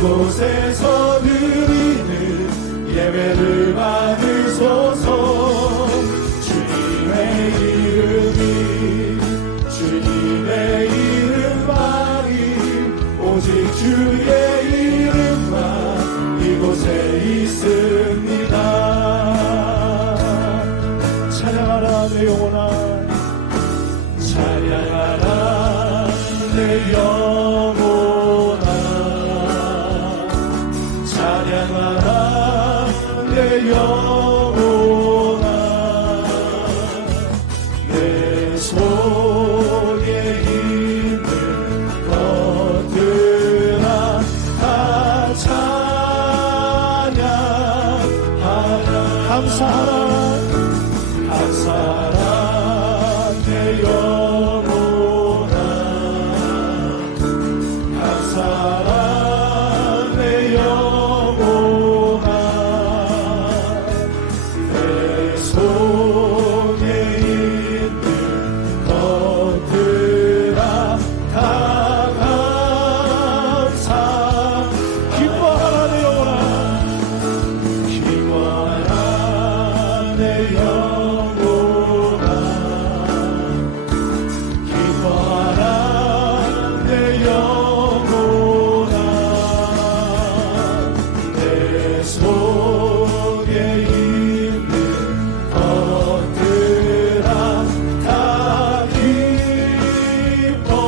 이곳에서 드리는 예배를 받으소서. 주님의 이름만이 오직 주의 이름만 이곳에 있습니다. 찬양하라 내 영혼아, 찬양하라 내 영혼아, 찬양하라 내 영혼아. 내 속에 있는 것들아 다 찬양하라. 감사하라 감사하라 내 영혼아, 감사하라 내 영혼아. 내 속에 있는 것들아 다 감사. 기뻐하라 내 영혼아, 기뻐하라 내 영혼아, 기뻐하라 내 영혼아. 내 속에 있는 것들아 다 기뻐하라.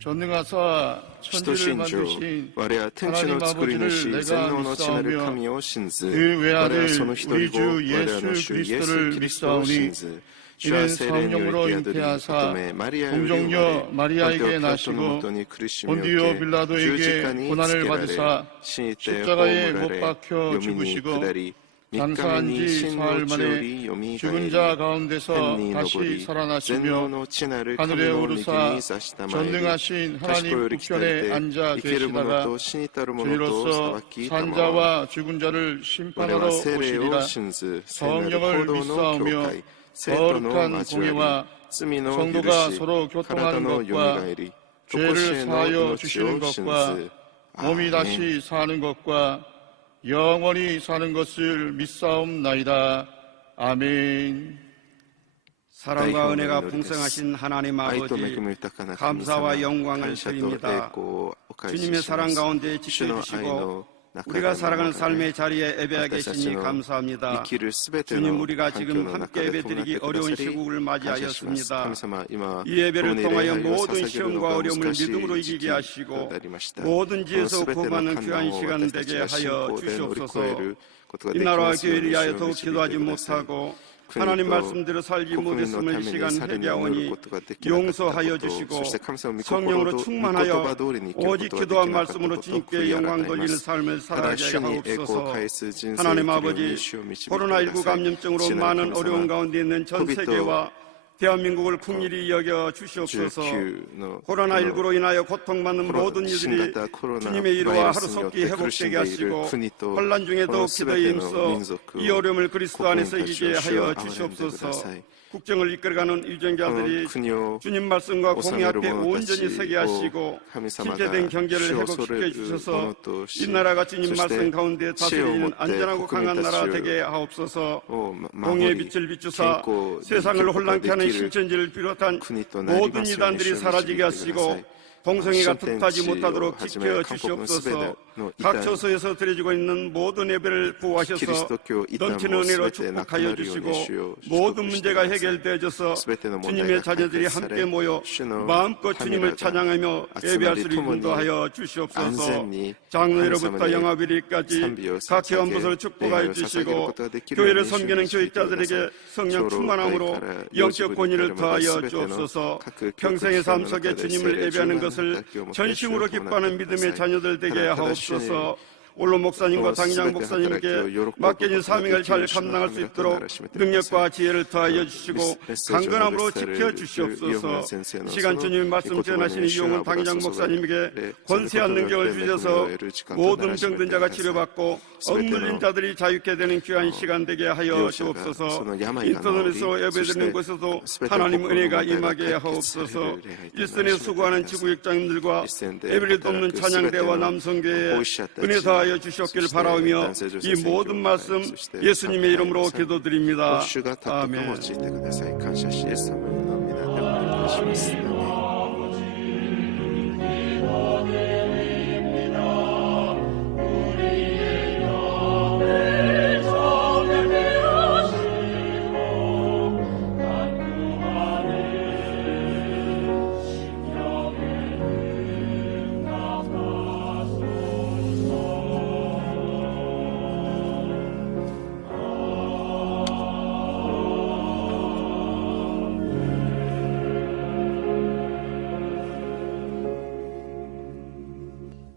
전능하사 천지를 만드신 하나님 아버지를 내가 믿사오며 그 외아들 우리 주 예수 그리스도를 믿사오니 이는 성령으로 잉태하사 동정녀 마리아에게 나시고 본디오 빌라도에게 고난을 받으사 십자가에 못 박혀 죽으시고 장사한 지 사흘 만에 죽은 자 가운데서 다시 살아나시며 하늘에 오르사 전능하신 하나님 우편에 앉아 계시다가 주로서 산자와 죽은 자를 심판하러 오시리라. 성령을 믿사오며 거룩한 공예와 성도가 서로 교통하는 것과 죄를 사하여 주시는 것과 몸이 다시 사는 것과 영원히 사는 것을 믿사옵나이다. 아멘. 사랑과 은혜가 풍성하신 하나님 아버지, 감사와 영광을 드립니다. 주님의 사랑 가운데 지켜주시고 우리가 살아가는 삶의 자리에 예배하게 계시니 감사합니다. 주님, 우리가 지금 함께 예배드리기 어려운 시국을 맞이하였습니다. 이 예배를 통하여 모든 시험과 어려움을 믿음으로 이기게 하시고 모든 지에서 구원받는 귀한 시간 되게 하여 주시옵소서. 이 나라와 교회를 위하여 더욱 기도하지 못하고 하나님 말씀대로 살지 못했음을 이 시간 회개하오니 용서하여 주시고 성령으로 충만하여 오직 기도와 말씀으로 주님께 영광 돌리는 삶을 살아가게 하옵소서. 하나님 아버지, 코로나19 감염증으로 많은 어려움 가운데 있는 전 세계와 대한민국을 긍휼히 여겨 주시옵소서. 코로나19로 인하여 고통받는 모든 이들이 주님의 이름과 하루속히 회복되게 하시고 혼란 중에도 기도에 힘써 이 어려움을 그리스도 안에서 이기게 하여 주시옵소서. 국정을 이끌어가는 유전자들이 주님 말씀과 공의 앞에 온전히 서게 하시고 침체된 경제를 회복시켜 주셔서 이 나라가 주님 말씀 가운데 다스리는 안전하고 강한 나라 되게 하옵소서. 공의의 빛을 비추사 세상을 혼란케 하는 신천지를 비롯한 모든 이단들이 사라지게 하시고 동성애가 틈타지 못하도록 지켜주시옵소서. 각 처소에서 드려지고 있는 모든 예배를 보호하셔서 넘치는 은혜로 축복하여 주시고 모든 문제가 해결되어져서 주님의 자녀들이 함께 모여 마음껏 주님을 찬양하며 예배할 수 있는 인도하여 주시옵소서. 장로회로부터 영화비리까지 각 교환부서를 축복하여 주시고 교회를 섬기는 교육자들에게 성령 충만함으로 영적 권위를 더하여 주옵소서. 평생의 삶 속에 주님을 예배하는 것을 전심으로 기뻐하는 믿음의 자녀들 되게 하옵소서. 올로 목사님과 당장 목사님께 맡겨진 사명을 잘 감당할 수 있도록 능력과 지혜를 더하여 주시고 강건함으로 지켜주시옵소서. 시간 주님 말씀 전하시는 이용은 당장 목사님에게 권세한 능력을 주셔서 모든 병든 자가 치료받고 억눌린 자들이 자유케 되는 귀한 시간 되게 하여 주옵소서. 인터넷에서 예배드리는 곳에서도 하나님 은혜가 임하게 하옵소서. 일선에 수고하는 지구역장님들과 예배를 돕는 찬양대와 남성교회에 은혜 더하여 주시옵기를 바라오며 이 모든 말씀 예수님의 이름으로 기도드립니다. 아멘.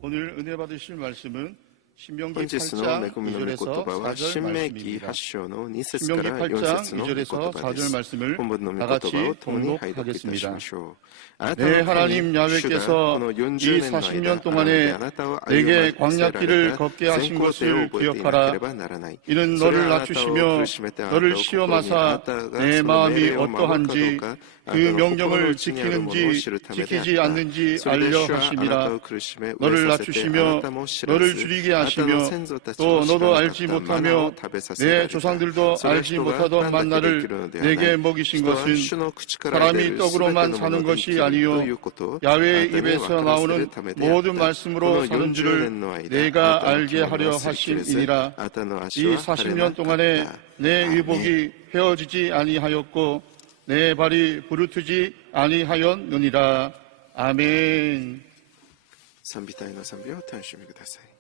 오늘 은혜 받으실 말씀은 신명기 8장 2절에서 4절 말씀입니다. 신명기 8장 2절에서 4절 말씀을 다 같이 봉독하겠습니다. 내 하나님 야훼께서 이 40년 동안에 내게 광야길을 걷게 하신 것을 기억하라. 이는 너를 낮추시며 너를 시험하사 내 마음이 어떠한지 그 명령을 지키는지 지키지 않는지 알려 하심이라. 너를 낮추시며 너를 줄이게 하시며 또 너도 알지 못하며 내 조상들도 알지 못하던 만나를 내게 먹이신 것은 사람이 떡으로만 사는 것이 아니요 야훼의 입에서 나오는 모든 말씀으로 사는 줄을 내가 알게 하려 하심이니라. 이 40년 동안에 내 의복이 헤어지지 아니하였고 내 발이 부르트지 아니하였느니라. 아멘. 賛美隊の賛美をお楽しみください。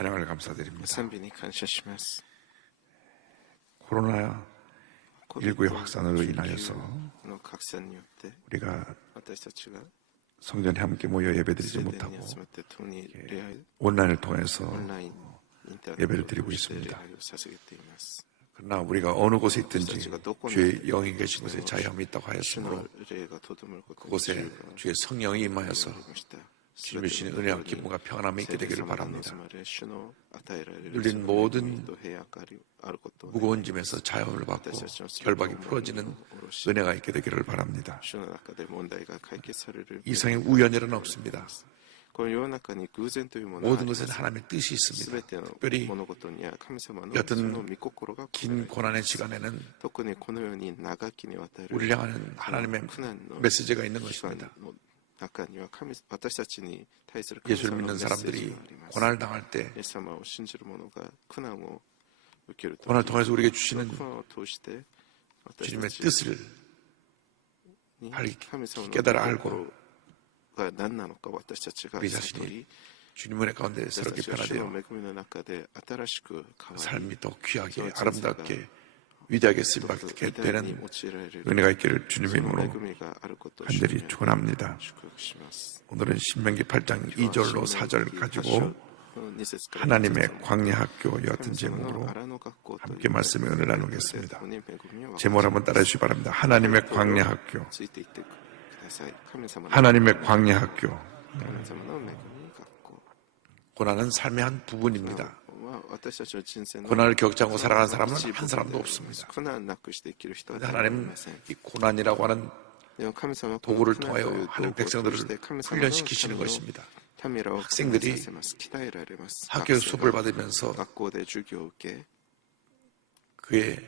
찬양을 감사드립니다. 賛美に感謝します。 코로나19의 확산으로 인하여서 の拡散によって 우리가 私たちが 성전에 함께 모여 예배드리지 聖殿に 못하고 集まって共に礼拝 온라인을 통해서 オンラインインターネット 예배를 を 드리고 通して礼 있습니다. 拝を捧げています。 그러나 우리가 어느 곳에 있든지 주의 영이 계신 곳에 자유함이 있다고 主の 하였으므로 霊がとどまることに 그곳에 自由が 주의 성령이 임하여서 ありました。 주님의 주신 은혜와 기쁨과 평안함이 있게 되기를 聖霊様が 바랍니다. 望まれ主の与えられる 눌린 その 모든 恵みと平安があることを 무거운 짐에서 자유함을 받고 결박이 풀어지는 은혜가 있게 되기를 바랍니다. 主の中で問題が解決される 이상의 우연일은 없습니다. この世の中に偶然というものは 모든 것에는 하나님의 뜻이 すべ 있습니다. ての 특별히 物事には神様の 여튼 その御心が込められ 긴 고난의 시간에는 特にこのように長きにわたる 우리를 향하는 하나님의 苦難の 메시지가 있는 期間 것입니다. の中には私たちに対する神 예수를 様のメ 믿는 ッセージ 사람들이 があります。 고난을 당할 때 イエス様を信じる者が苦難を受けると 고난을 통해서 우리에게 주시는 苦難を通して私 주님의 たち 뜻을 に 알- 神様の 깨달아 御 알고 心が何なのか私たちが 우리 悟 자신이 り 주님 은혜 가운데 私 새롭게 たちは主の 변화되어 恵みの中で新しく変わり 삶이 더 귀하게 저 아름답게 위대하게 쓰임받게 되는 은혜가 있기를 주님의 이름으로 간절히 축원합니다. 오늘은 신명기 8장 2절로 4절 가지고 하나님의 광야학교 여하튼 제목으로 함께 말씀의 은혜를 나누겠습니다. 제목을 한번 따라해 주시기 바랍니다. 하나님의 광야학교. 하나님의 광야학교. 고난은 삶의 한 부분입니다. 고난을 겪지 않고 살아가는 사람은 한 사람도 없습니다. 그런데 하나님은 이 고난이라고 하는 도구를 통하여 하는 백성들을 훈련시키시는 것입니다. 학생들이 학교에서 수업을 받으면서 그의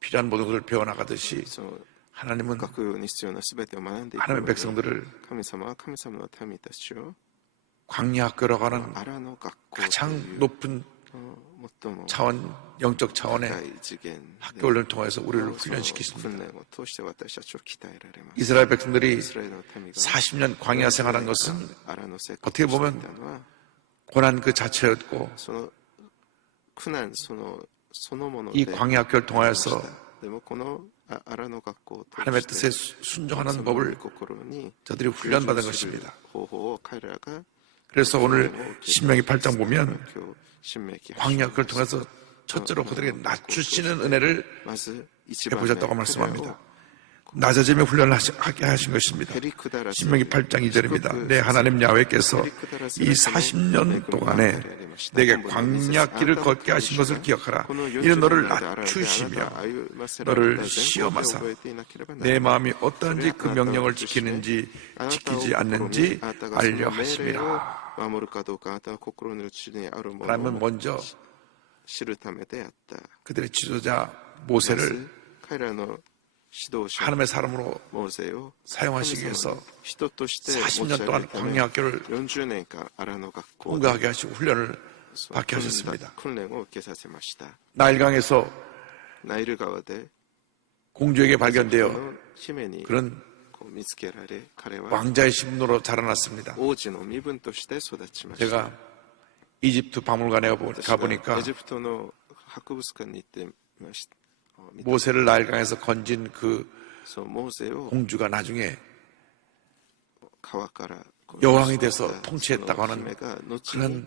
필요한 모든 것을 배워나가듯이 하나님은 하나님의 백성들을 광야학교라고 하는 가장 높은 차원, 영적 차원의 학교를 통해서 우리를 훈련시키십니다. 이스라엘 백성들이 40년 광야 생활한 것은 어떻게 보면 고난 그 자체였고 이 광야 학교를 통하여서 하나님의 뜻에 순종하는 법을 저들이 훈련받은 것입니다. 그래서 오늘 신명기 8장 보면 광야학교를 통해서 첫째로 그들에게 낮추시는 은혜를 베푸셨다고 말씀합니다. 낮아짐의 훈련을 하게 하신 것입니다. 신명기 8장 2절입니다. 내 하나님 야훼께서 이 40년 동안에 내게 광야길을 걷게 하신 것을 기억하라. 이는 너를 낮추시며 너를 시험하사 내 마음이 어떠한지 그 명령을 지키는지 지키지 않는지 알려 하심이라. 하나님은 먼저 그들의 지도자 모세를 하나님의 사람으로 사용하시기 위해서 40년 동안 광야학교를 공부하게 하시고 훈련을 받게 하셨습니다. 나일강에서 공주에게 발견되어 그런 왕자의 신분으로 자라났습니다. 제가 이집트 박물관에 가보니까 모세를 나일강에서 건진 그 공주가 나중에 여왕이 돼서 통치했다고 하는 그런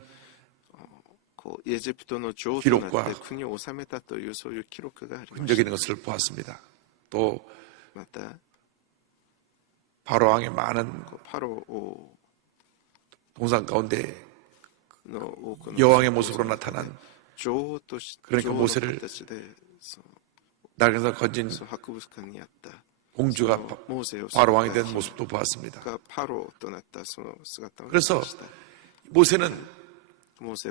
기록과 흔적이 있는 것을 보았습니다. 또 바로 왕의 많은 동상 가운데 여왕의 모습으로 나타난 그러니까 모세를 나일강에서 건진 공주가 바로 왕이 된 모습도 보았습니다. 그래서 모세는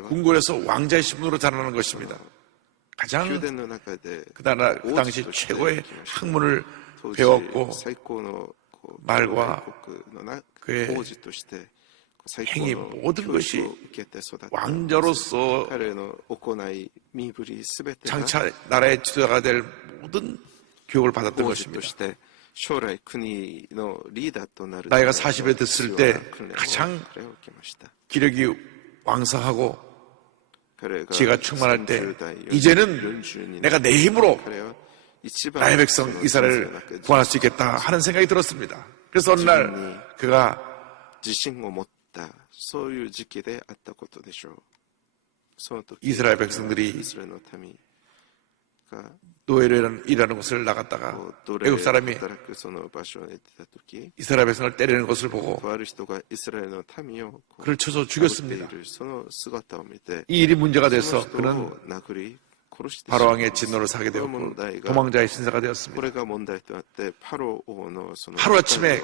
궁궐에서 왕자의 신분으로 자라나는 것입니다. 가장 그 당시 최고의 학문을 배웠고 말과 그의 행위 모든 것이 왕자로서 장차 나라의 지도자가 될 모든 교육을 받았던 것입니다. 나이가 40에 됐을 때 가장 기력이 왕성하고 지혜가 충만할 때 이제는 내가 내 힘으로 나의 백성 이스라엘을 구원할 수 있겠다 하는 생각이 들었습니다. 그래서 어느 날 그가 이스라엘 백성들이 노예를 일하는 곳을 나갔다가 애국 사람이 이스라엘 백성을 때리는 것을 보고 그를 쳐서 죽였습니다. 이 일이 문제가 돼서 그는 바로왕의 진노를 사게 되었고 도망자의 신세가 되었습니다. 하루아침에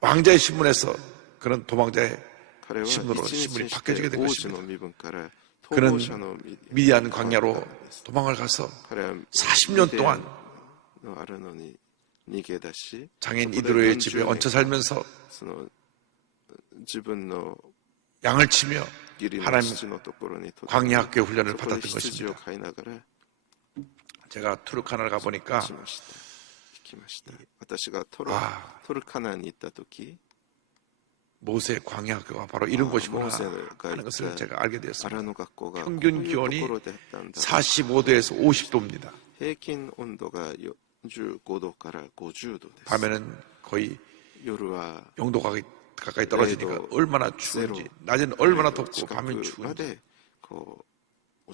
왕자의 신분에서 그는 도망자의 신분으로 신분이 바뀌어지게 된 것입니다. 그는 미디안 광야로 도망을 가서 40년 동안 장인 이드로의 집에 얹혀 살면서 양을 치며 하나님 광야 학교 훈련을 받았던 것입니다. 제가 투르카나를 가보니까 모세 광야 학교가 바로 이런 곳이구나 하는 것을 제가 알게 되었습니다. 평균 기온이 45도에서 50도입니다. 밤에는 거의 0도 가까이 떨어지니까 얼마나 추운지, 낮에는 얼마나 덥고 밤엔 추운지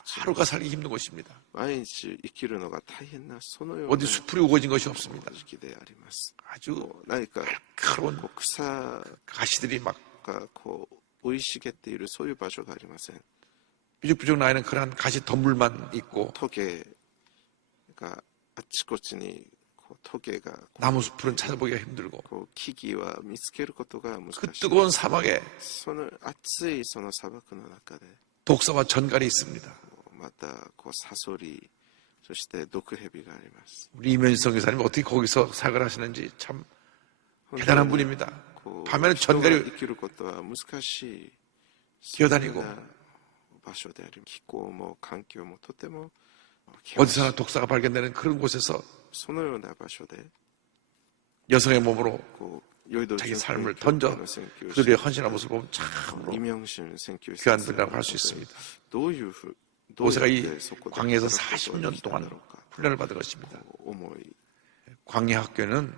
하루가 살기 힘든 곳입니다. 어디 숲이 우거진 것이 없습니다. 아주 날카로운 가시들이 막 삐죽삐죽 나이는 그러한 가시 덤불만 있고 나무 숲은 찾아보기가 힘들고 그 뜨거운 사막에 독사와 전갈이 있습니다. 우리 이면성 교사님 어떻게 거기서 사역을 하시는지 참 대단한 분입니다. 밤에는 전갈이 기어다니고 어디서나 독사가 발견되는 그런 곳에서 여성의 몸으로 자기 삶을 던져 그들의 헌신한 모습을 보면 참으로 귀한 분이라고 할 수 있습니다. 모세가 이 광야에서 40년 동안 훈련을 받은 것입니다. 광야 학교는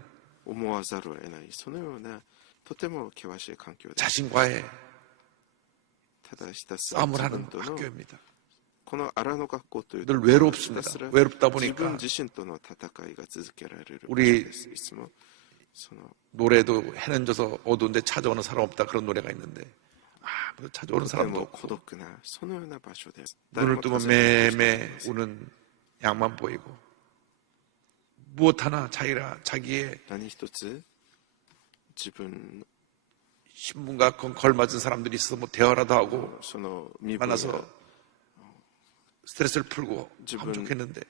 자신과의 싸움을 하는 학교입니다. 늘 외롭습니다. 외롭다 보니까 우리 노래도 해는 져서 어두운데 찾아오는 사람 없다 그런 노래가 있는데 찾아오는 사람도 없고 눈을 뜨면 매매 우는 양만 보이고 무엇 하나 자기의 신분과 걸맞은 사람들이 있어서 뭐 대화라도 하고 만나서 스트레스를 풀고 하면 좋겠는데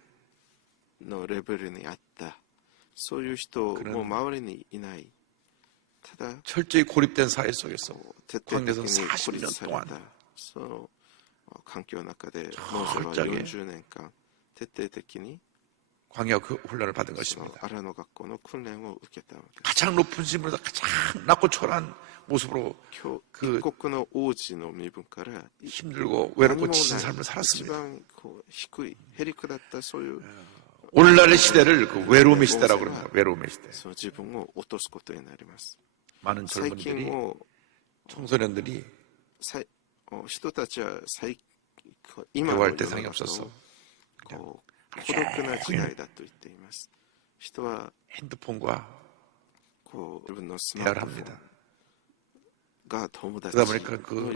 철저히 고립된 사회 속에서 광야에서 40년 동안 철저하게 광야 훈련을 받은 것입니다. 가장 높은 신분에서 가장 낮고 초라한 모습으로 그 힘들고 외롭고 지친 삶을 살았습니다. 오늘날의 시대를 그 외로움의 시대라고 그럽니다. 외로움의 시대. 많은 젊은이들이 청소년들이 대화할 대상이 없어서 핸드폰과 대화를 합니다. 그러다 보니까 그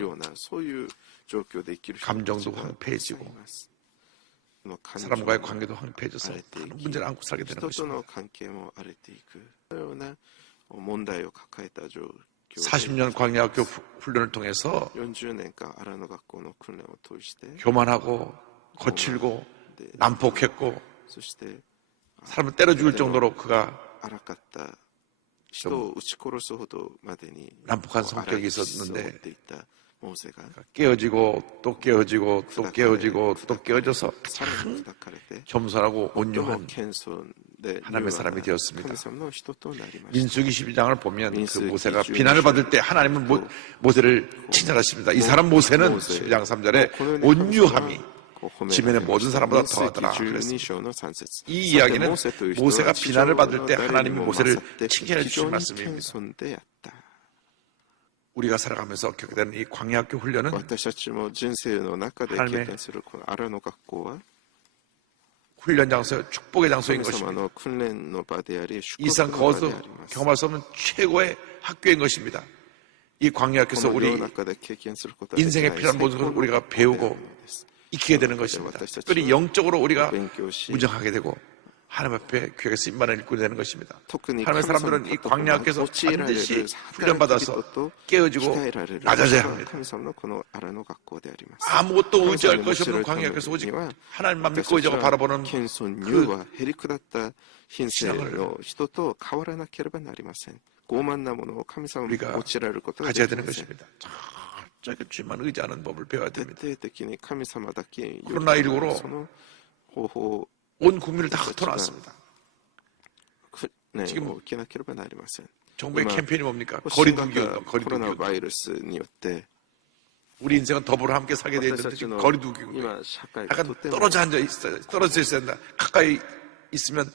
감정도 황폐해지고 사람과의 관계도 황폐해져서 많은 문제를 안고 살게 되는 것입니다. 40년 광야학교 훈련을 통해서 교만하고 거칠고 난폭했고 사람을 때려 죽일 정도로 그가 좀 난폭한 성격이 있었는데 깨어지고 또 깨어지고 또 깨어지고 또 깨어져서 참 겸손하고 온유한 하나님의 사람이 되었습니다. 神様の人となりました。 민수기 12장을 보면 그 모세가 비난을 받을 때 하나님은 모세를 칭찬하십니다. 이 사람 모세는 12장 3절에 온유함이 지면의 모든 사람보다 더하더라 그랬습니다. 이 이야기는 모세가 비난을 받을 때 하나님이 모세를 칭찬해 주신 말씀입니다. 우리가 살아가면서 겪게 되는 이 광야학교 훈련은 하나님의 훈련 장소, 축복의 장소인 것입니다. 이상 거기서 경험할 수 없는 최고의 학교인 것입니다. 이 광야학교에서 우리 인생에 필요한 모든 것을 우리가 배우고 익히게 되는 것입니다. 특별히 영적으로 우리가 무정하게 되고 하나님 앞에 교회에서 임만을 읽고 되는 것입니다. 하나님의 사람들은 이 광야학교에서 반드시 훈련받아서 깨어지고 낮아져야 합니다. 아무것도 의지할 것이 없는 광야학교에서 오직 하나님만 믿고 의지하고 바라보는 그 신앙을 우리가 가져야 되는 것입니다. 철저하게 주님만 의지하는 법을 배워야 됩니다. 코로나19로 온 국민을 다 흩어놨습니다. 지금 정부의 캠페인이 뭡니까? 거리두기입니다. 거리두기. 우리 인생은 더불어 함께 살게 되어 있는데 지금 거리두기입니다. 약간 떨어져 앉아 있어야, 떨어져 있어야 된다. 가까이 있으면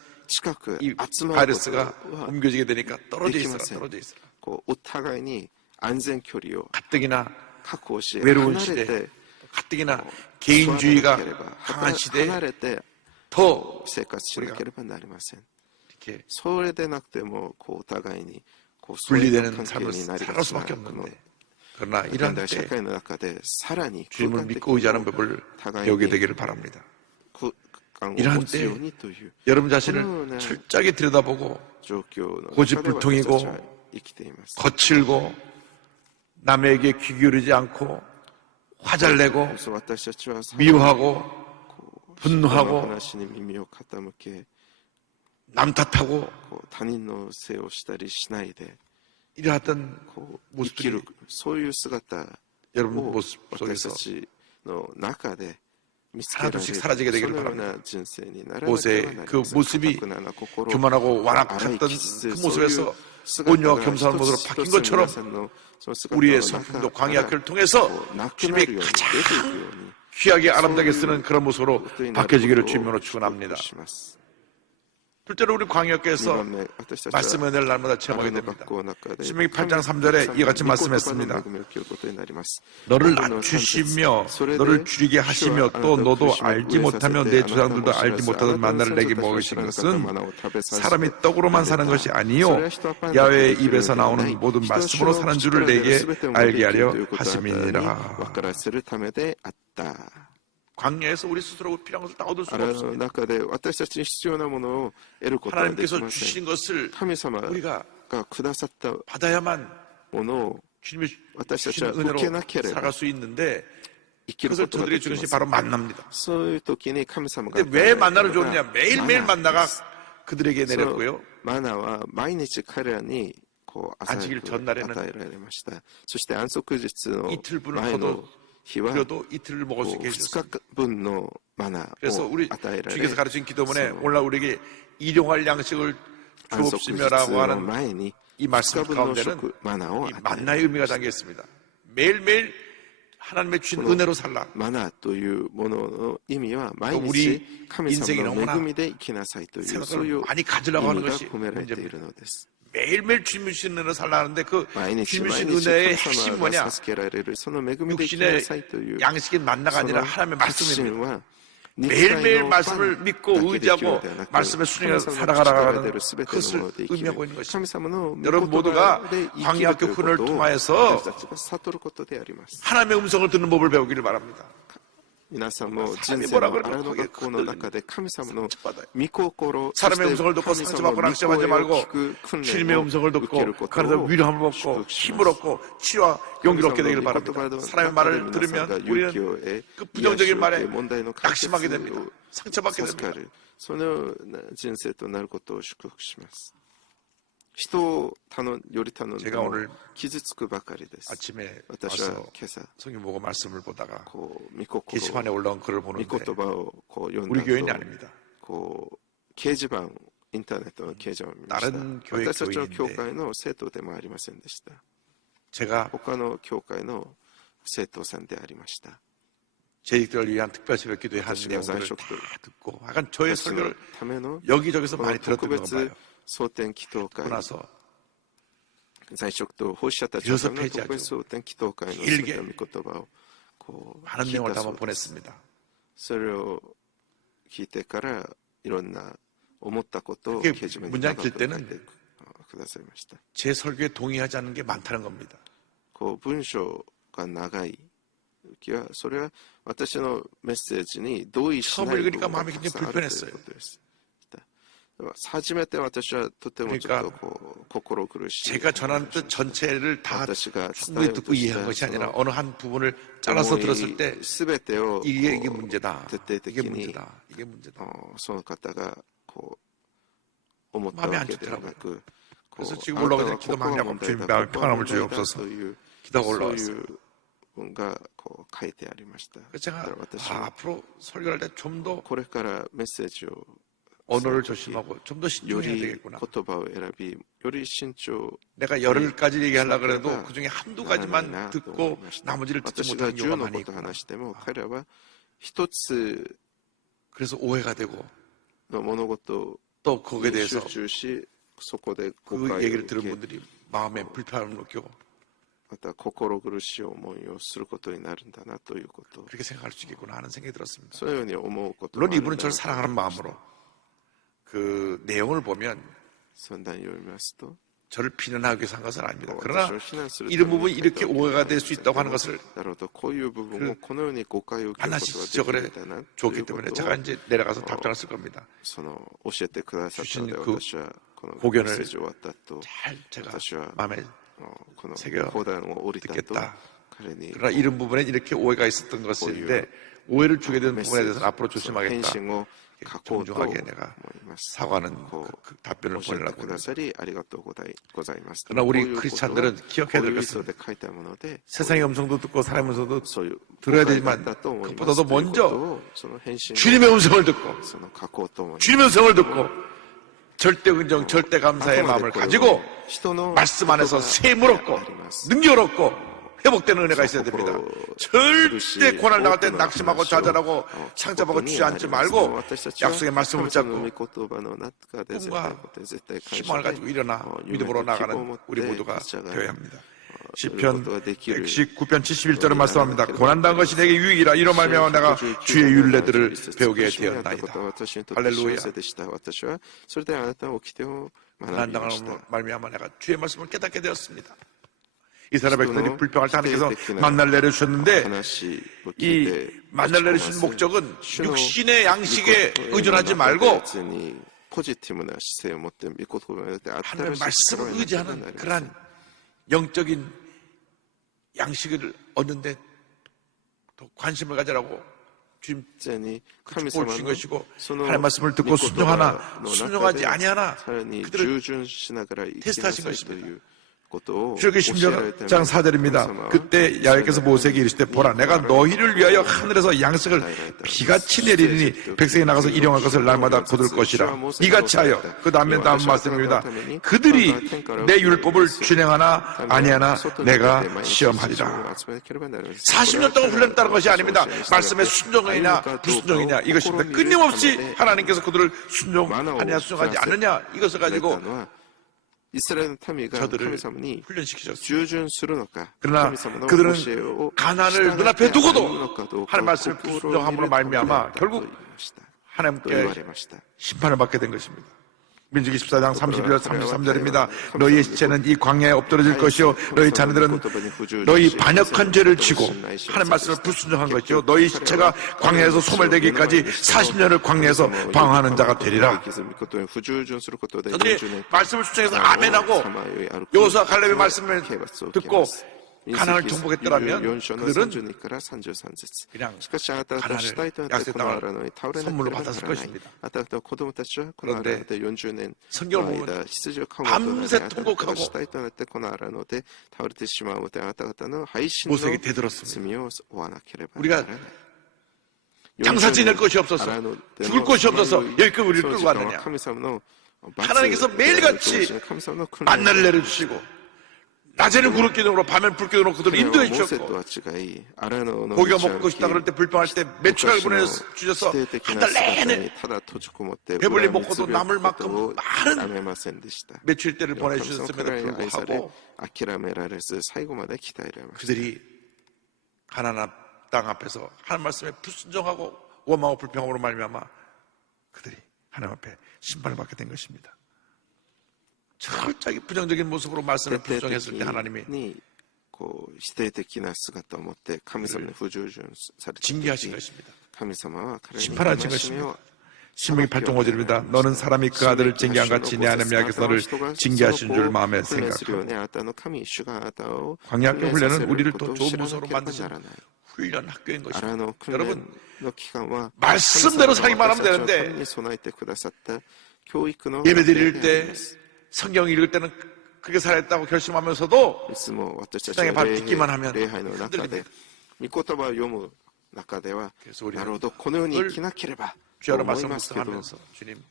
이 바이러스가 옮겨지게 되니까 떨어져 있어라, 떨어져 있어라. 가뜩이나 외로운 시대, 가뜩이나 개인주의가 강한 시대에 더 우리가 이렇게 분리되는 삶을 살아갈 수밖에 없는데, 그러나 이런 때 주님을 믿고 의지하는 법을 배우게 되기를 바랍니다. 이러한 때 여러분 자신을 철저하게 들여다보고 고집불통이고 거칠고 남에게 귀 기울이지 않고 화잘 내고 미워하고 분노하고 남 탓하고 이러한 모습들이 여러분 모습 속에서 하나둘씩 사라지게 되기를 바랍니다. 모세의 그 모습이 교만하고 완악했던 그 모습에서 온유와 겸손한 모습으로 바뀐 것처럼 우리의 성품도 광야학교를 통해서 주님이 가장 귀하게 아름답게 쓰는 그런 모습으로 바뀌어지기를 주님으로 축원합니다. 실제로 우리 광야학교에서 말씀의 은혜를 날마다 체험하게 됩니다. 신명기 8장 3절에 이와 같이 말씀했습니다. 너를 낮추시며 너를 줄이게 하시며 또 너도 알지 못하며 내 조상들도 알지 못하던 만나를 내게 먹으신 것은 사람이 떡으로만 사는 것이 아니요 야훼의 입에서 나오는 모든 말씀으로 사는 줄을 내게 알게 하려 하심이니라. 광야에서 우리 스스로 필요한 것을 다 얻을 수가 없습니다. 하나님께서 주신 것을 우리가 받아야만 주님이 주신 은혜로 살아갈 수 있는데, 그것을 저들이 주는 것이 바로 만나입니다. 근데 왜 만나를 줬느냐? 매일매일 만나가 그들에게 내렸고요. 안식일 전날에는 이틀분을 그래도 이틀을 먹을 수 있게 해주셨습니다. 그래서 우리 주께서 가르친 기도문에 오늘날 우리에게 일용할 양식을 주옵시며라고 하는 이 말씀 가운데는 이 만나의 의미가 담겨 있습니다. 매일매일 하나님의 주신 은혜로 살라. 우리 인생이 너무나 생각을 많이 가지려고 하는 것이 문제입니다. 매일매일 주님이 주신 은혜로 살라는데 그 주님이 주신 은혜의 핵심이 뭐냐? 육신의 양식인 만나가 아니라 하나님의 말씀입니다. 매일매일 말씀을 믿고 의지하고 말씀에 순응해서 살아가라는 그것을 의미하고 있는 것입니다. 여러분 모두가 광야학교 훈련을 통하여서 하나님의 음성을 듣는 법을 배우기를 바랍니다. 皆さんも人生の荒野学校の中で神様の御心、 사람의 음성을 듣고 상처받고 낙심하지 말고 주님의 음성을 듣고 그래서 위로함을 먹고 힘을 얻고 치유와 용기를 얻게 되기를 바랍니다. 사람의 말을 들으면 우리는 그 부정적인 말에 낙심하게 됩니다. 상처받게 됩니다. その人生となることを祝福します。人をより頼んでも傷つくばかりです。 아침에 와서 성경 보고 말씀을 보다가 게시판에 올라온 글을 보는데 우리 교인이 아닙니다. インターネットの掲示板を見ました。 다른 교회 私たちの教 교인인데 会の生徒でもありませんでした。 제가 他の教会の生徒さんでありました。 재직들을 위한 특별 새벽 기도회 한 내용들을 다 듣고 약간 저의 설교를 여기저기서 많이 들었던 것 봐요. 総点祈祷会 그러고 나서 在職と奉仕者たちのための特別総点祈祷会の全ての御言葉をこう 많은 聞い 내용을 たそ 담아 うです。 보냈습니다. それを聞いてからいろんな思ったことを 그게 掲示板に 문장 書い 길 て 때는 くださいました。 제 설교에 동의하지 않는 게 많다는 겁니다. こう文章が長い時はそれは私のメッセージに同意しない部分がたくさんあるということです。初めて私はとてもちょっとこう心苦しい。 제가 전하는 뜻 전체를 다 충분히 듣고 이해한 것이 아니라 어느 한 부분을 잘라서 들었을 때 이게 문제다. 이게 문제다. 이게 문제다. その方がこう思った 마음에 わ 안 けではな 좋더라고요. く、 그래서 지금 올라오기 전에 기도 많이 하고 주님 평안함을 주옵소서 기도가 올라왔어요. 文がこう書いてありました。 제가 私は 앞으로 설교할 때 좀 더 これからメッセージを 언어를 조심하고 좀 더 よ 신중해야 り 되겠구나. 言葉を選び、より慎重。 내가 열흘 가지 얘기하려고 해도 그중에 한두 가지만 듣고 나머지를 듣지 私が 못하는 10 경우가 の 많이 こと 있구나. 話しても、彼らは一つ 그래서 오해가 되고 の物事 또 거기에 に 대해서 集中し、そこで誤 그 解を 얘기를 受 들은 け、 분들이 마음에 불편함을 느끼고 また心苦しい思いをすることになるんだなということ。 그렇게 생각할 수 있겠구나 하는 생각이 들었습니다. そういうように思うこともあ 물론 るん 이분은 だ 저를 なと 사랑하는 마음으로 그 내용을 보면 その内容を見ますと、 저를 비난하기 위해서 한 것은 아닙니다. 私 그러나 を非難するため 이런 に 부분이 書いた 이렇게 わけでは 오해가 ない 될 수 있다고 하는 것을 なるほど、こういう部分をこのように誤解を受けること 하나씩 ができ 지적을 る 해 んだなとい 줬기 うこ 때문에 と 제가 を 이제 내려가서 답장을 쓸 겁니다. その教えてくださったので、 주신 그 私はこのメッ 고견을 セージ終わった後、 잘 제가 私は 마음에 この 새겨 講談を降りた後、 듣겠다. 彼に 그러나 이런 부분에 이렇게 오해가 있었던 것인데 오해를 주게 된 부분에 대해서는 앞으로 返 조심하겠다. 信を書こうと思い 정중하게 내가 ます。 사과하는 こ 그 う 답변을 教えて 보내려고 くだ 합니다. さりありがとうございます。 그러나 우리 こういうことは 크리스찬들은 기억해야 될 こういう意 것은 図で書いたもので、 세상의 음성도 듣고 사람의 음성도 そういう 들어야 誤解 되지만 だったと思います 그것보다도 ということ 먼저 をその返信 주님의 음성을 듣고 その書こうと思います。 주님의 음성을 듣고 절대 긍정, 절대 감사의 마음을 가지고 말씀 안에서 샘을 얻고 능력을 얻고 회복되는 은혜가 있어야 됩니다. 절대 고난을 당할 때 낙심하고 좌절하고 상처받고 주저앉지 말고 약속의 말씀을 붙잡고 꿈과 희망을 가지고 일어나 믿음으로 나가는 우리 모두가 되어야 합니다. 시편 119편 71절은 말씀합니다. 고난당한 것이 내게 유익이라 이로 말미암아 내가 주의 율례들을 배우게 되었나이다. 할렐루야. 고난당한 말미암아 내가 주의 말씀을 깨닫게 되었습니다. 이스라엘 백성들이 불평할 때 하나님께서 만나를 내려주셨는데 이 만나를 내려주신 목적은 육신의 양식에 의존하지 말고 하나님의 말씀을 의지하는 그러한 영적인 양식을 얻는데 더 관심을 가지라고 주님 축복을 주신 것이고 하나님의 말씀을 듣고 순종하나 순종하지 아니하나 그들을 테스트하신 것입니다. 출애굽기 16장 4절입니다. 그때 야훼께서 모세에게 이르시되 보라 내가 너희를 위하여 하늘에서 양식을 비같이 내리니 백성이 나가서 일용할 것을 날마다 거둘 것이라 이같이 하여 그 다음에 남은 말씀입니다. 그들이 내 율법을 준행하나 아니하나 내가 시험하리라. 40년 동안 훈련했다는 것이 아닙니다. 말씀의 순종이냐 불순종이냐 이것입니다. 끊임없이 하나님께서 그들을 순종하냐 순종하지 않느냐 이것을 가지고 저들을 훈련시키셨습니다. 그러나 그들은 가나안을 눈앞에 두고도 하나님 말씀을 불순종함으로 말미암아 결국 하나님께 심판을 받게 된 것입니다. 민수기 14장 31절 33절입니다. 너희의 시체는 이 광야에 엎드러질 것이요 너희 자녀들은 너희 반역한 죄를 지고 하나님 말씀을 불순종한 것이요 너희 시체가 광야에서 소멸되기까지 40년을 광야에서 방황하는 자가 되리라. 저들이 말씀을 순종해서 아멘하고 여호수아 갈렙의 말씀을 듣고 가나안을 정복했더라면 그들은 그냥 가나안을 약속의 땅을 선물로 받았을 것입니다. 그런데 성경을 보면 밤새 통곡하고 모세에게 대들었습니다. 우리가 장사 지낼 것이 없어서 죽을 것이 없어서 여기까지 우리를 끌고 왔느냐. 하나님께서 매일같이 만나를 내려주시고 낮에는 구름기둥으로 밤에는 불기둥으로 그들을 인도해 주셨고 고기가 먹고 싶다 그럴 때 불평할 때 메추라를 보내주셔서 한 달 내내 배불리 먹고도 남을 만큼 많은 메추리떼를 보내주셨음에도 불구하고 그들이 가나안 땅 앞에서 하나님 말씀에 불순종하고 원망하고 불평함으로 말미암아 그들이 하나님 앞에 심판을 받게 된 것입니다. 철저하게 부정적인 모습으로 말씀을 불순종했을 때 하나님이 징계하신 것입니다. 심판하신 것입니다. 신명기 8장 5절입니다. 너는 사람이 그 아들을 징계한 같이 내 하나님 여호와께서 너를 징계하신 줄 마음에 생각하고. 광야 훈련은 우리를 더 좋은 모습으로 만드는 훈련 학교인 것입니다. 여러분 말씀대로 살기만 하면 되는데 예배 드릴 때 성경 읽을 때는 그렇게 살았다고 결심하면서도 세상에 발 딛기만 하면 흔들립니다. 그래서 우리는 주여로 말씀을 묵상하면서 주님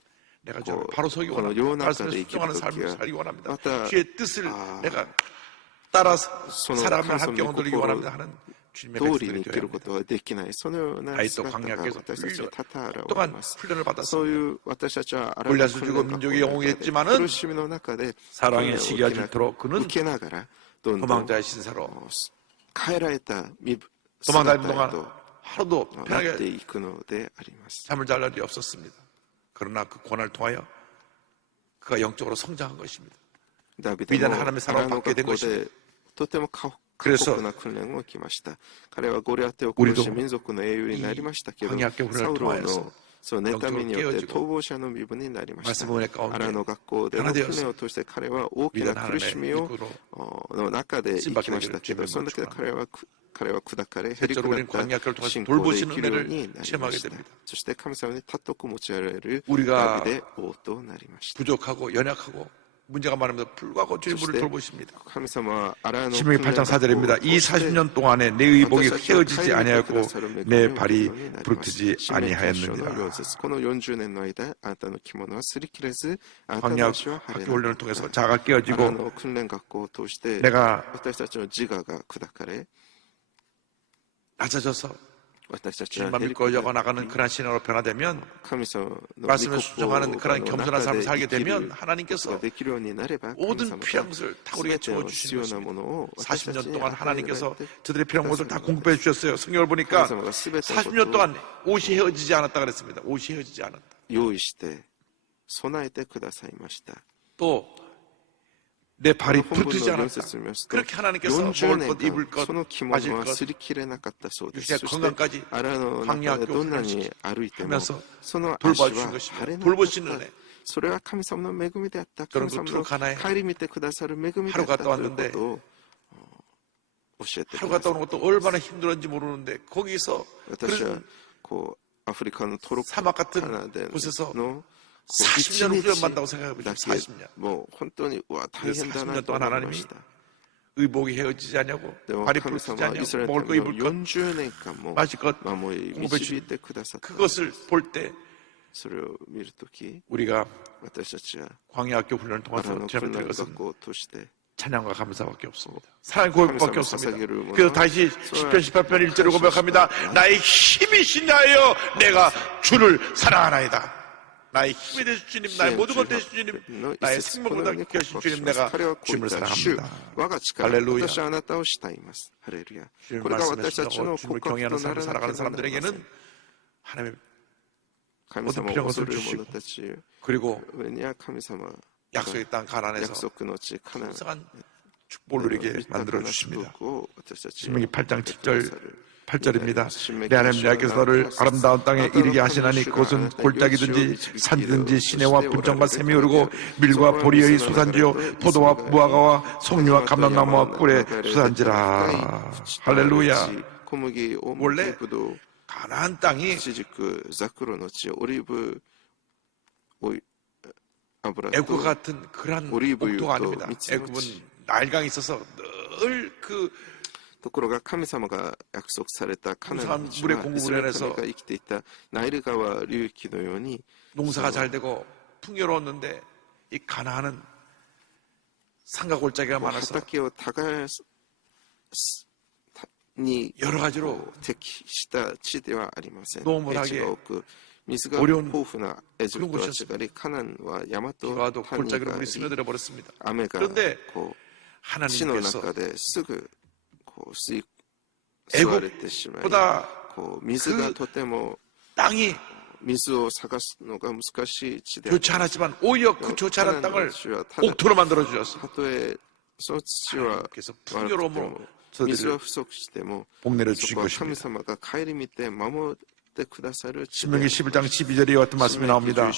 내가 주를 바로 서기 원합니다. 말씀에 순종하는 삶을 살기 원합니다. 주의 뜻을 내가 따라서 사람을 함께 온돌리기 원합니다 하는 주님의 백성들이 되어야 합니다. 아이도 광야께서 또한 훈련을 받아서 골리앗을 주고 민족이 영웅했지만은 사랑의 시기가 질투로 그는 도망자의 신사로 도망다니는 동안 하루도 편하게 잠을 잘 날이 없었습니다. 그러나 그 고난을 통하여 그가 영적으로 성장한 것입니다. 위대한 하나님의 사랑을 받게 된 것입니다. 그래서 우리도 이 광야학교 훈련을 통하여서 영적으로 깨어지고 말씀 은혜 가운데 하나 되었습니다. 위대한 하나님의 이끌로 찐받게 되기를 주님의 축원합니다. 실제로 우리는 광야학교를 통해서 돌보시는 은혜를 체험하게 됩니다. 우리가 부족하고 연약하고 문제가 많음에도 불구하고 주님 우리를 돌보십니다. 신명기 8장 4절입니다. 이 40년 동안에 내 의복이 헤어지지 아니하였고 내 발이 부르트지 아니하였느니라. 광야 학교 훈련을 통해서 자아가 깨어지고 내가 낮아져서 주님만 믿고 이어나가는 그런 신앙으로 변화되면 말씀에 순종하는 그런 겸손한 삶을 살게 되면 하나님께서 모든 필요한 것을 다 우리에게 주어주시는 것입니다. 40년 동안 하나님께서 저들의 필요한 것을 다 공급해 주셨어요. 성경을 보니까 40년 동안 옷이 헤어지지 않았다 그랬습니다. 옷이 헤어지지 않았다. 또 내 발이 부르트지 않았다. 그렇게 하나님께서 먹을 것, 입을 것, 마실 것, 육신의 건강까지 광야학교 훈련을 하면서 돌봐주신 것입니다. 돌보시는 은혜. 그런 그 투르카나에 하루 갔다 왔는데 하루 갔다 오는 것도 얼마나 힘들었는지 모르는데 거기서 그런 사막 같은 곳에서 40년 훈련받는다고 생각해보죠. 40년. 40년 동안 하나님이 의복이 헤어지지 않냐고, 발이 부르지 않냐고, 먹을 거 입을 것, 마실 것 공급해 주신 그것을 볼 때 우리가 광야학교 훈련을 통해서 체험된 것은 찬양과 감사밖에 없습니다. 사랑의 고백밖에 없습니다. 그래서 다시 10편 18편 1절을 고백합니다. 나의 힘이 신하여 내가 주를 사랑하나이다. 나의 힘이 되신 주님, 나의 모든 것 되신 주님, 나의 생명보다 귀하신 주님, 내가 주님을 사랑합니다. 할렐루야. 주님 말씀에 순종하고 주님을 경외하는 삶을 살아가는 사람들에게는 하나님의 모든 필요한 것을 주시고 그리고 약속의 땅 가나안에서 풍성한 축복을 누리게 만들어주십니다. 신명기 8장 7절 8절입니다. 내 하나님 여호와께서 너를 아름다운 땅에 이르게 하시나니 그것은 골짜기든지 산지든지 시내와 분정과 샘이 흐르고 밀과 보리의 수산지요 포도와 무화과와 송류와 감람나무와 꿀의 수산지라. 할렐루야. 원래 가나안 땅이 애굽 같은 그런 옥토가 아닙니다. 애굽은 나일강이 있어서 늘 그 물의 공급을 해서 농사가 잘 되고 풍요로웠는데 이 가나안은 산과 골짜기가 많아서 여러 가지로 노멀하게 어려운 그런 곳이었습니다. 비와도 골짜기로 물이 스며들어 버렸습니다. 그런데 하나님께서 애굽보다 그 땅이 좋지 않았지만 오히려 그 좋지 않은 땅을 옥토로 만들어 주셨습니다. 하나님께서 풍요로움으로 저들을 복내려 주신 것입니다. 신명기 11장 12절에 같은 말씀이 나옵니다.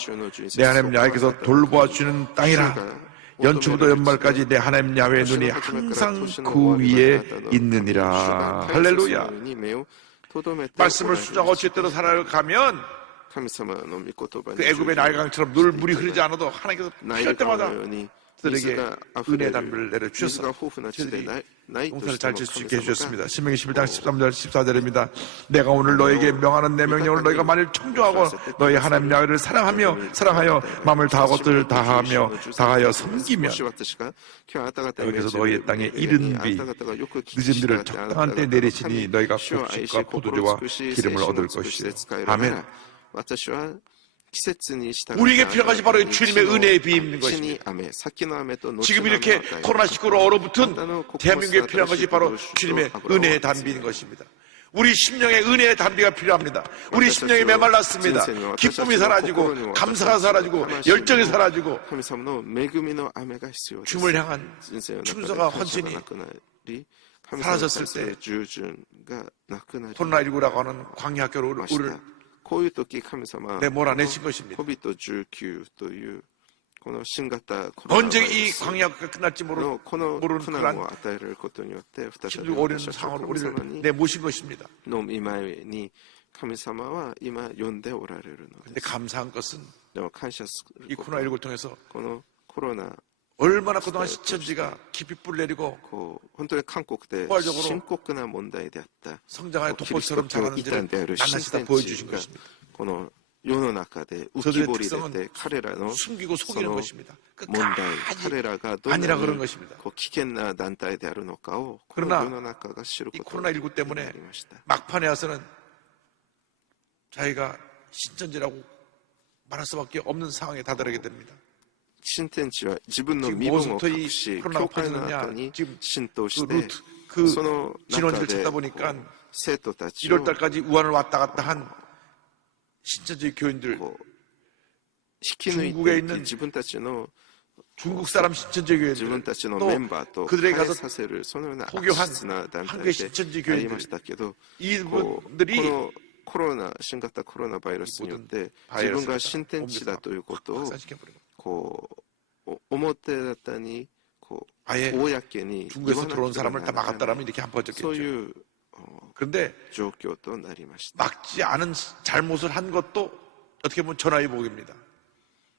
내 하나님 야훼께서 돌보아 주는 땅이라. 연초부터 연말까지 내 하나님 야훼의 눈이 항상 그 위에 있느니라. 할렐루야. 말씀을 수정하고 제대로 살아가면 그 애굽의 나일강처럼 늘 물이 흐르지 않아도 하나님께서 필요할 때마다 그들에게 은혜의 담비를 내려주셔서 저들이 농사를 잘 지을 수 있게 해주셨습니다. 신명기 11장 13절 14절입니다. 내가 오늘 너에게 명하는 내 명령을 너희가 만일 청조하고 너희 하나님 야훼를 사랑하여 마음을 다하고 뜻을 다하여 섬기면 여기서 너희의 땅에 이른 비 늦은 비를 적당한 때에 내리시니 너희가 곡식과 포도주와 기름을 얻을 것이요. 아멘. 우리에게 필요한 것이 바로 주님의 은혜의 비입는 것입니다. 지금 이렇게 코로나19로 얼어붙은 대한민국에 필요한 것이 바로 주님의 은혜의 담비인 것입니다. 우리 심령의 은혜의 담비가 필요합니다. 우리 심령이 메말랐습니다. 기쁨이 사라지고 감사가 사라지고 열정이 사라지고 주님을 향한 충성과 헌신이 사라졌을 때 코로나19라고 하는 광야학교로 우리를 내몰아내신 것입니다. 언제 이 광야가 끝날지 모르는 그런 힘들고 어려운 상황으로 우리를 내모신 것입니다. 그런데 감사한 것은 이 코로나19를 통해서 얼마나 그동안 신천지가 깊이 뿔 내리고 포괄적으로 성장하여 독보처럼 자라는지를 낱낱이 다 보여주신 것입니다. 저들의 특성은 숨기고 속이는 것입니다. 끝까지 아니라 그런 것입니다. 그러나 이 코로나19 때문에 막판에 와서는 자기가 신천지라고 말할 수밖에 없는 상황에 다다르게 됩니다. 지금 뭐부터 이 코로나가 퍼지느냐, 지금 그 진원지를 찾다 보니까 1월달까지 우한을 왔다 갔다 한 신천지 교인들, 중국에 있는 중국 사람 신천지 교인들, 또 그들에게 가서 포교한 한국의 신천지 교인들, 이분들이 신型コロナバイ러스によって自分が新天地だということを表だったに公に 중국에서 들어온 사람을 다 막았다라면 이렇게 안 퍼졌겠죠. 그런데 막지 않은 잘못을 한 것도 어떻게 보면 전화위복입니다.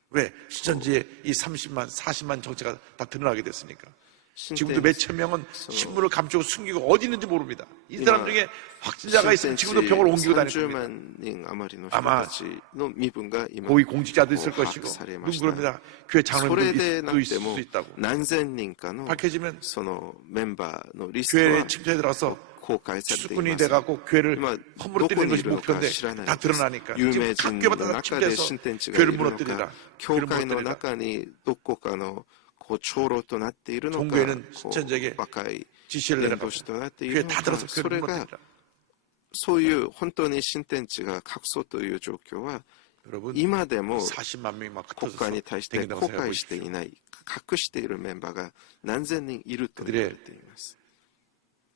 왜? 신천지에 이 30만, 40만 정체가 다 드러나게 됐으니까. 지금도 몇천 명은 신분을 감추고 숨기고 어디 있는지 모릅니다. 이 사람 중에 확진자가 있으면 지금도 병을 옮기고 다닐 겁니다. 아마 고위 공직자도 있을 것이고 누구 그럽니다. 교회 장로님도 있을 수 있다고. 밝혀지면 교회에 침투해 들어가서 수군이 돼갖고 교회를 허물어뜨리는 것이 목표인데 다 드러나니까 지금 각 교회마다 다 침투해서 교회를 무너뜨리라. 교회를 무너뜨리라. 종교에는 신천지에게 지시를 내려가고 교회 다 들어서 교회를 무너뜨리라. そういう本当に新天地が隠そうという状況は今でも国家に対して後悔していない隠しているメンバーが何千人いると言われています。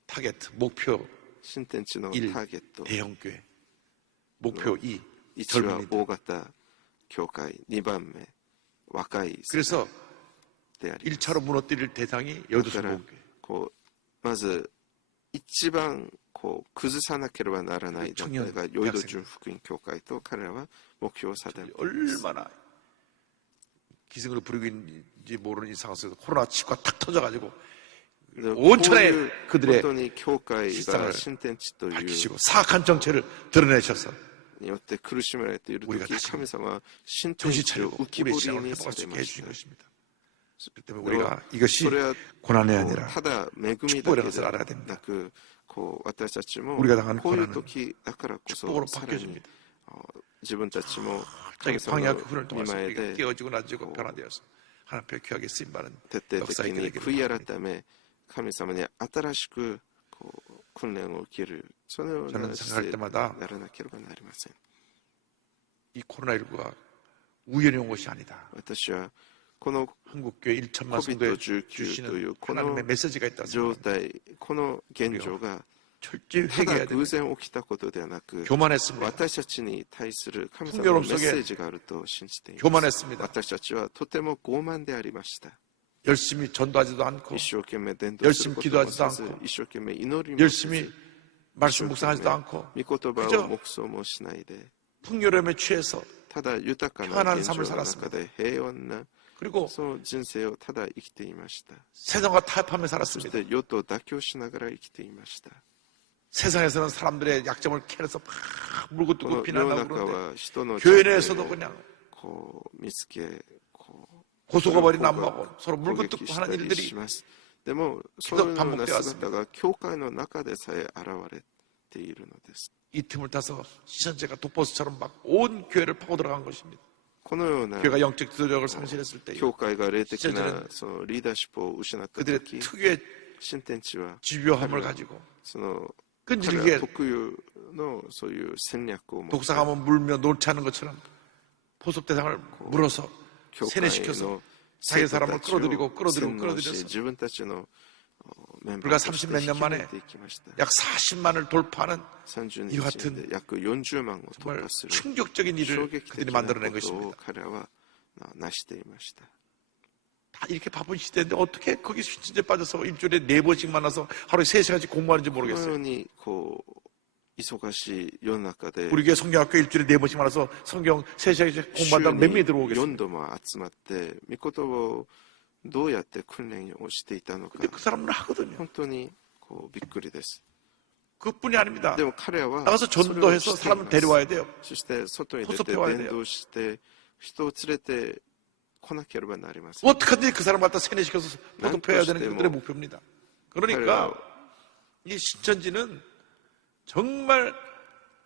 타겟, 목표 新天地のターゲット 대형교회, 목표 2, 1は大型教会、2番目若い世代 그래서 1차로 무너뜨릴 대상이 여두순복음교회. まず一番崩さなければならない団体がヨイド純福音教会と彼らは目標を定めています。 얼마나 기승을 부리고 있는지 모르는 이 상황에서 코로나 치과 탁 터져가지고 온천에 그들의 실상을 밝히시고 사악한 정체를 드러내셔서 によって苦しめられている時、 우리가 다시 神様は神と 정신 してを 차리고 浮き 우리의 彫 신앙을 りにさ 회복할 수 れ 있게 まし 해주신 た。 것입니다. 그렇기 때문에 우리가 이것이 それは 고난이 아니라 ただ恵みだけ 축복이라는 で 것을 は 알아야 됩니다. なく、私たちも 우리가 당한 こういう 고난은 時だからこそ 축복으로 さらに 바뀌어집니다. 自分たちも 자기 神様 광야 の 그 훈을 御 통해서 前 우리가 で 깨어지고 낮아지고 변화되어서 하나님의 귀하게 쓰임받는 徹底的 역사에 に 되기를 悔い 바랍니다. 改め、神様に新しく訓練を受ける、そのような 저는 姿 생각할 勢に 때마다 ならなければなりません。 이 코로나19가 우연히 온 것이 아니다. 私はこの 한국교회 1천만 성도에 주시는 하나님의 메시지가 있다고 状 생각합니다. 態、この現状が 철저히 ただ 회개해야 偶 됩니다. 然起きたことではなく、 교만했습니다. 私たちに対する神様 풍요로움 のメッ 속에 セージがあると信じています。 교만했습니다. 私たちはとても傲慢でありました。 열심히 전도하지도 않고 一生懸命伝道することもせず、 열심히기도하지도않고 一生懸命祈りもせず、 열심히 말씀 묵상하지도 않고 御言葉 그저 を黙想もしないで、 풍요로움에 취해서 ただ豊かな 편안한 現状 삶을 の中で平穏な 그리고 その人生をただ生きていました。 세상과 타협하며 そ 살았습니다. して世と妥協しながら生きていました。 세상에서는 사람들의 약점을 캐내서 막 물고 こ 뜯고 の世の 비난하고 中 그런데 は人の 교회 弱点 내에서도 を 그냥 こう見つけ、こう 고소가 버린 攻 남하고 서로 물고 撃 뜯고 した 하는 り 일들이 します。でも、そういうような 반복되어 姿が教会の中でさえ現れているのです。 이 틈을 타서 시선제가 독버스처럼 막 온 교회를 파고 들어간 것입니다. このような 교회가 영적 지도력을 상실했을 때 教会が霊的な 시선제는 そのリーダーシップを失った 그들의 時、 특유의 新天地は 집요함을 가지고 その 끈질기게 特有のそういう戦略を持って 독사가면 물며 놓지 않은 것처럼 포섭 대상을 물어서 教会 세뇌시켜서 の 자기 生徒 사람을 たちを 끌어들이고 洗脳し 끌어들여서 自分たちのメンバ 불과 ーとして 30몇 引 년 き 만에 抜いていきました。 약 40만을 돌파하는 30 이와 日 같은 で約40万を突 정말 破する 충격적인 일을 衝撃的 그들이 な 만들어낸 ことを 것입니다. 彼らは成していました。 다 이렇게 바쁜 시대인데 어떻게 거기 신천지에 빠져서 일주일에 4번씩 만나서 하루에 3시간씩 공부하는지 このよ 모르겠어요. うにこう忙しい世の中で 우리 교회 성경학교 일주일에 4번씩 만나서 성경 3시간씩 週 공부한다면 몇 명이 に 들어오겠어요. 4度も集まって御言葉をどうやって訓練をしていたのか 근데 그 사람은 하거든요. 本当にこうびっくりです。 그뿐이 아닙니다. でも彼らは 나가서 それを 전도해서 してい 사람을 ます。 데려와야 돼요. そして外に出て 포섭해와야 伝道して人を連れて来なければなりません。 어떻게든지 그 사람을 갖다 세뇌시켜서 포섭해야 되는 게 그들의 목표입니다. 그러니까 이 신천지는 정말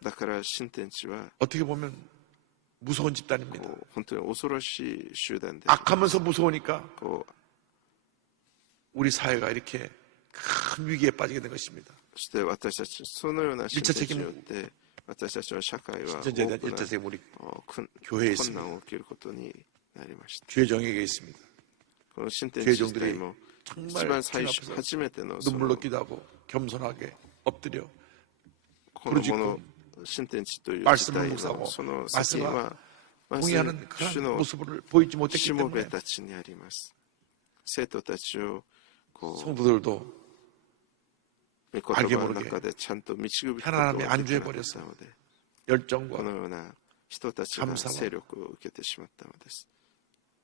だから新天地は 어떻게 보면 무서운 집단입니다. こう本当に恐ろしい集団で 악하면서 무서우니까 こう 우리 사회가 이렇게 큰 위기에 빠지게 된 것입니다. そして私たちそのような新天地によって私たちの社会は大 신천지에 대한 きな 일차 책임 우리 困 교회에 困 있습니다. 難を受けることになりました。 죄정에게 있습니다. この新天地自体 죄종들이 も 정말 一番最 주님 初 앞에서 初めてのそ 눈물로 の 기도하고 겸손하게 엎드려 このもの新天地という時 말씀을 代 묵상하고 のその先には 말씀과 まず 동의하는 主 그런 の 모습을 보이지 못했기 しもべ 때문에 たちにあります。生徒たちをこう 성도들도 御言葉の中でちゃんと導くことが 편안함에 できな 안주해 かっ 버렸어. たので、 열정과 このような人たちが 감사와 勢力を受けてしまったのです。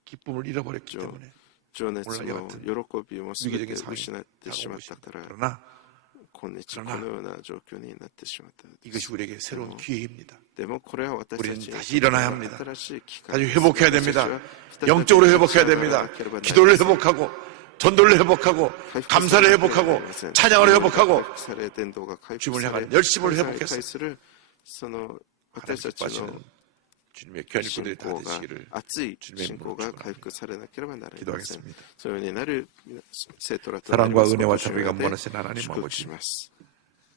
기쁨을 잃어버렸기 저- 때문에 情熱 오늘 も 같은 喜びも全て 위기적인 상황이 失ってしま 다가오고 ったか 있습니다. ら、 그러나 今日こ 그러나 のような状況になってしまったのです。 이것이 우리에게 새로운 기회입니다. でもこれは私たち 우리는 に 다시 일어나야 합니다. 新しい機会 다시 です。 회복해야 됩니다. 私たちは再び 영적으로 회복해야 立ち上がら 됩니다. なければなりません。 기도를 회복하고 전도를 회복하고 감사를 회복하고 찬양을 회복하고 回復され伝道が回復 주님을 され 향한 열심을 神様に 회복해서 対するその 하나님 私たちの 기뻐하시는 주님의 귀한 일꾼들이 信 다 仰が 되시기를 熱い 주님의 信仰 이름으로 が 축원합니다. 回復されなければなりません。 기도하겠습니다. そのようになる生徒らと 사랑과 なり 은혜와 ますことを 자비가 主に 원하시는 하나님 祝福 아버지 します。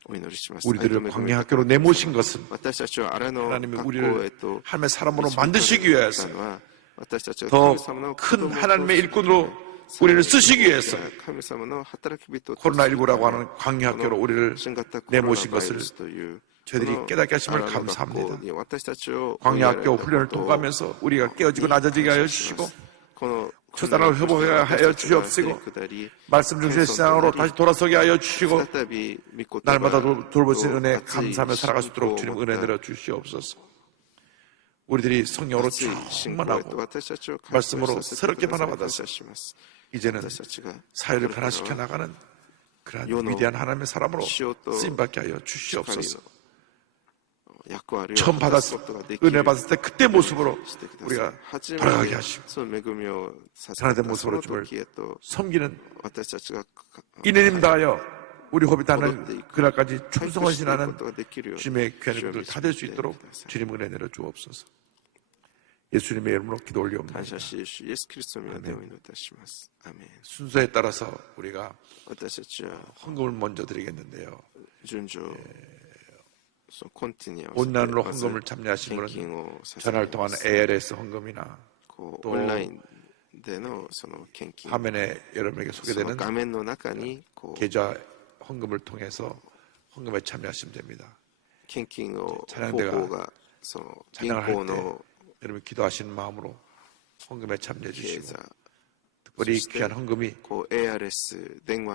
お祈りします。 우리들을 광야 학교로 내모신 것은 私たちを荒野 하나님이 学校へ 우리를 と 하나님의 사람으로 만드시기 위해서 私たちが 더 神様の 큰 子供と 하나님의 일꾼으로 우리를 쓰시기 위해서 神様の働き人と 코로나19라고 하는 광야 학교로 우리를 新型コロナ 내모신 バイ 것을 ルスという 저희들이 깨닫게 하심을 荒野学校 감사합니다. に私たちを 광야 학교 追いやられた 훈련을 ことを 통과하면서 우리가 깨어지고 낮아지게 하여 주시고 この 초단을 회복하여 하여 주시옵시고 말씀 중심의 신앙으로 다시 돌아서게 하여 주시고 再び御言葉 날마다 돌보시는 은혜 熱い 감사하며 살아갈 수 있도록 주님 은혜 내려 주시옵소서. 우리들이 성령으로 熱い信仰へと 충만하고 私たちを回復 말씀으로 させて 새롭게 ください 변화받아서 感謝します。 이제는 私たちが 사회를 변화시켜 나가는 그러한 위대한 하나님의 사람으로 쓰임받게 하여 光 주시옵소서. の 처음 은혜 받았을 때 그때 모습으로 우리가 돌아가게 하시고 하나님 모습으로 주를 섬기는 이내님 다하여 우리 호빗하는 그날까지 충성하시는 주님의 귀한 분들 다 될 수 있도록 주님 은혜 내려 주옵소서. 예수님의 이름으로 기도 올리옵나이다. 순서에 따라서 우리가 헌금을 먼저 드리겠는데요. 온라인으로 헌금을 참여하신 분은 전화를 통한 ARS 헌금이나 또 화면에 여러분에게 소개되는 계좌 헌금을 통해서 헌금에 참여하시면 됩니다. 찬양대가 찬양을 할 때 여러분 기도하시는 마음으로 헌금에 참여해 주시고 특별히 귀한 헌금이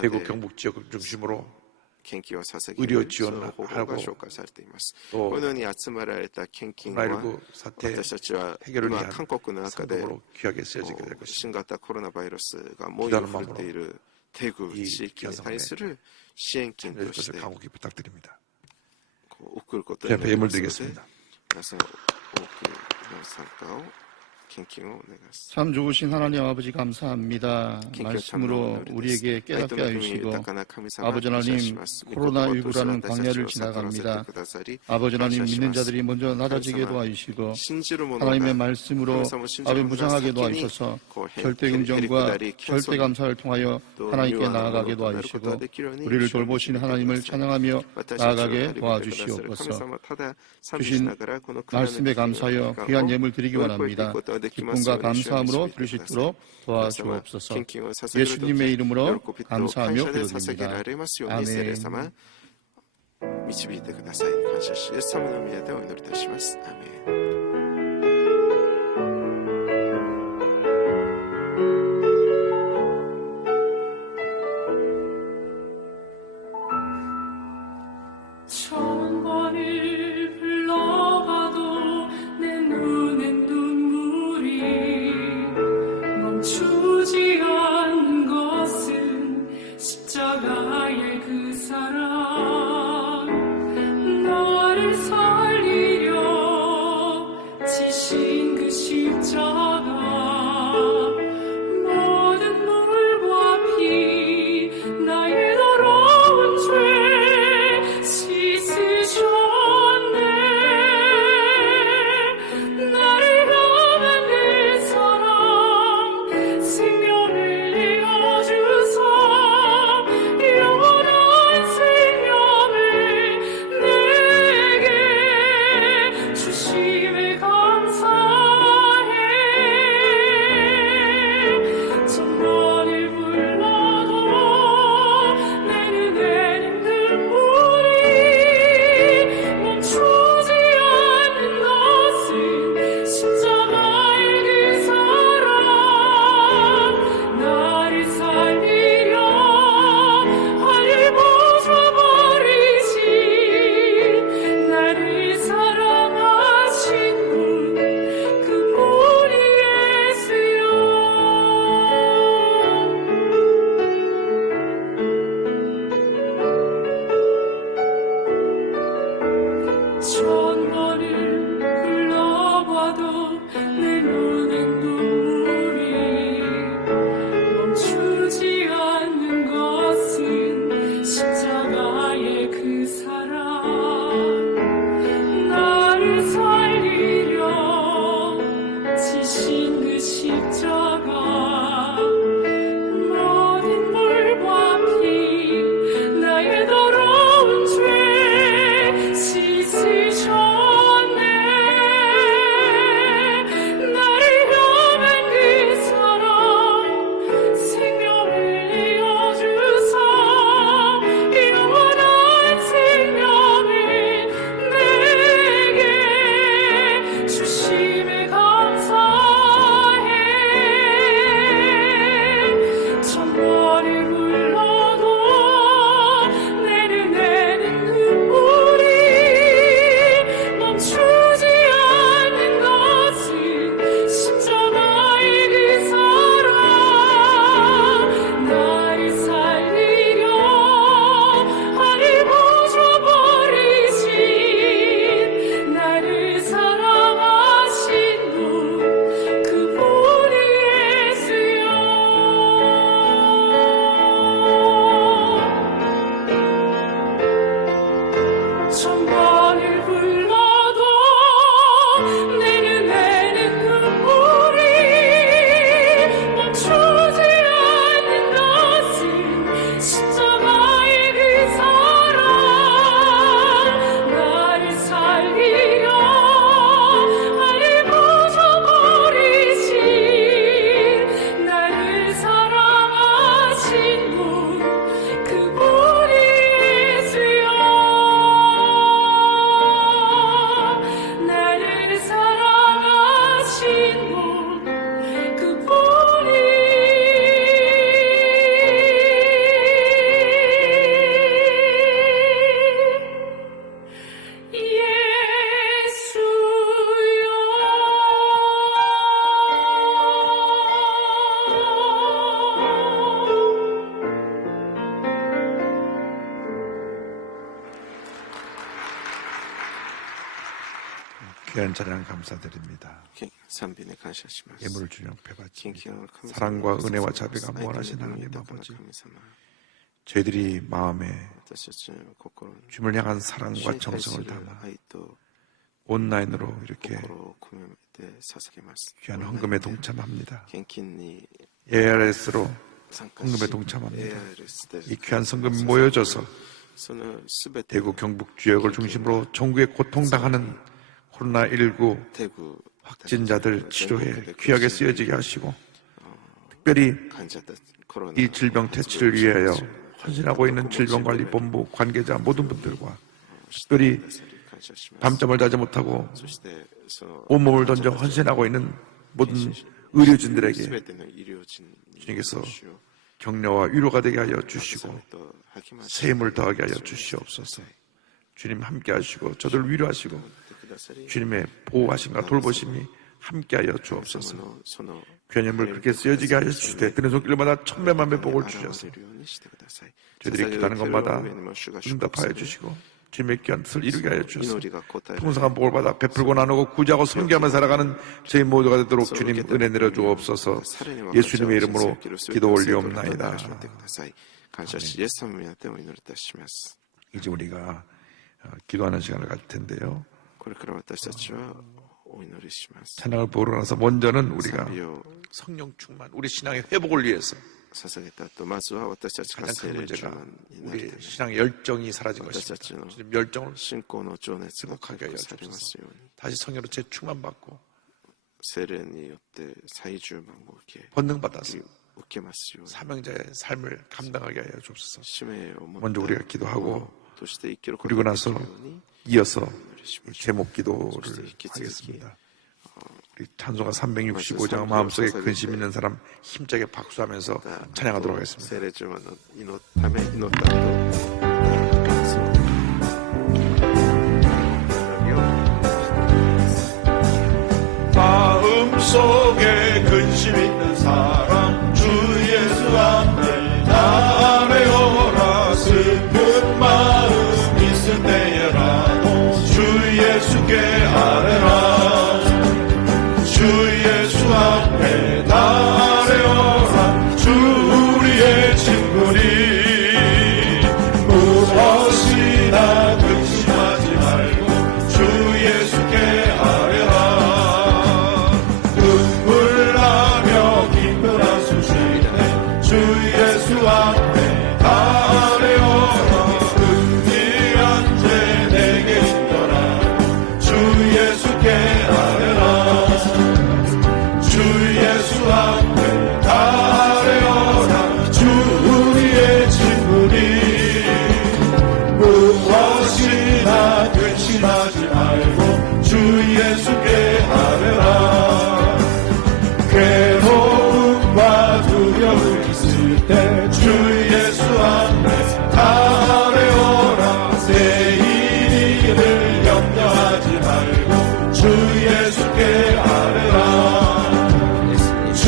대구 경북 지역을 중심으로 의료 지원하고 또 코로나19 사태 해결을 위한 상금으로 귀하게 쓰여지게 될 것입니다. 기도하는 마음으로 이 귀한 상황에 참여해 주셔서 간곡히 부탁드립니다. 제 앞에 예물 드리겠습니다. 참 좋으신 하나님 아버지 감사합니다. 말씀으로 우리에게 깨닫게 하시고 아버지 하나님 코로나19라는 광야를 지나갑니다. 아버지 하나님 믿는 자들이 먼저 낮아지게 도와주시고 하나님의 말씀으로 아버지 무장하게 도와주셔서 절대 긍정과 절대 감사를 통하여 하나님께 나아가게 도와주시고 우리를 돌보신 하나님을 찬양하며 나아가게 도와주시옵소서. 주신 말씀에 감사하여 귀한 예물 드리기 원합니다. 기쁨과 감사함으로 드릴 수 있도록 도와주옵소서. 예수님의 이름으로 감사하며 기도드립니다. 아멘. 導いてください。感謝し、イエス様の御名でお祈りいたします。アーメン。 귀한 찬양 감사드립니다. 예물을 주님 앞에 바칩니다. 사랑과 은혜와 자비가 무한하신 하나님 아버지, 저희들이 마음에 주님을 향한 사랑과 정성을 담아 온라인으로 이렇게 귀한 헌금에 동참합니다. ARS로 헌금에 동참합니다. 이 귀한 성금이 모여져서 대구 경북 지역을 중심으로 전국에 고통당하는 코로나19 확진자들 치료에 귀하게 쓰여지게 하시고, 특별히 이 질병 퇴치를 위하여 헌신하고 있는 질병관리본부 관계자 모든 분들과, 특별히 밤잠을 자지 못하고 온몸을 던져 헌신하고 있는 모든 의료진들에게 주님께서 격려와 위로가 되게 하여 주시고 새 힘을 더하게 하여 주시옵소서. 주님 함께 하시고 저들을 위로하시고 주님의 보호하심과 돌보심이 함께하여 주옵소서. 괜염을 그렇게 쓰여지게 하여 주시되 드는 손길마다 천배만배 복을 주셔서 저희들이 기도하는 것마다 응답하여 주시고 주님의 귀한 뜻을 이루게 하여 주셔서 풍성한 복을 받아 베풀고 나누고 구제하고 섬기하며 살아가는 저희 모두가 되도록 주님 은혜 내려주옵소서. 예수님의 이름으로 기도 올리옵나이다. 이제 우리가 기도하는 시간을 가질 텐데요. 찬양을 부르고 나서 먼저는 우리가 성령 충만, 우리 신앙의 회복을 위해서 가장 큰 문제가 우리 신앙의 열정이 사라진 것입니다. 열정을 회복하게 하여 주옵소서. 다시 성령으로 재충만받고 번능받아서 사명자의 삶을 감당하게 하여 주옵소서. 먼저 우리가 기도하고 그리고 나서 이어서 제목 기도를 하겠습니다. 우리 찬송가 365장 마음속에 근심 있는 사람 힘차게 박수하면서 찬양하도록 하겠습니다. 마음속에 근심 있는 사람 주 예수 앞에 나아내어라. 슬픈 마음 있을 때에라도 주 예수께 아뢰라. 주 예수 앞에 나아내어라. 주 우리의 친구니 무엇이나 근심하지 말고 주 예수께 아뢰라. 눈물 나며 기쁜 한숨 쉴 때 주 예수 앞에 아뢰어라. 은밀한 죄 내게 있더라. 주 예수께 아뢰라. 주 예수 앞에 아뢰어라. 주 우리의 친구니 무엇이나 근심하지 말고 주 예수께 아뢰라. 괴로움과 두려움 있을 때 주 예수 앞에 아뢰어라. 내일을 염려하지 말고 주 예수께 아뢰라. 주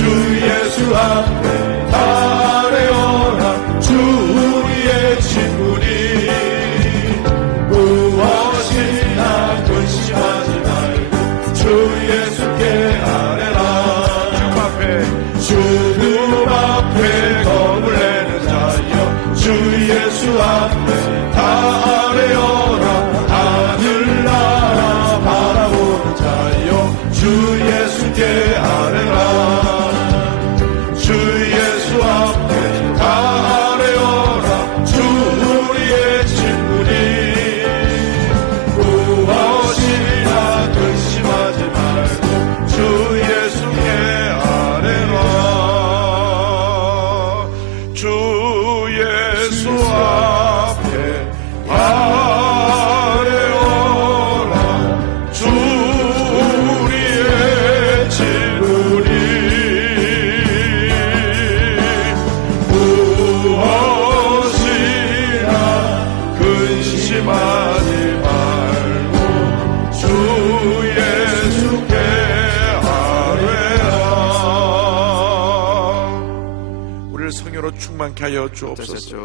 성령으로 충만케 하여 주옵소서.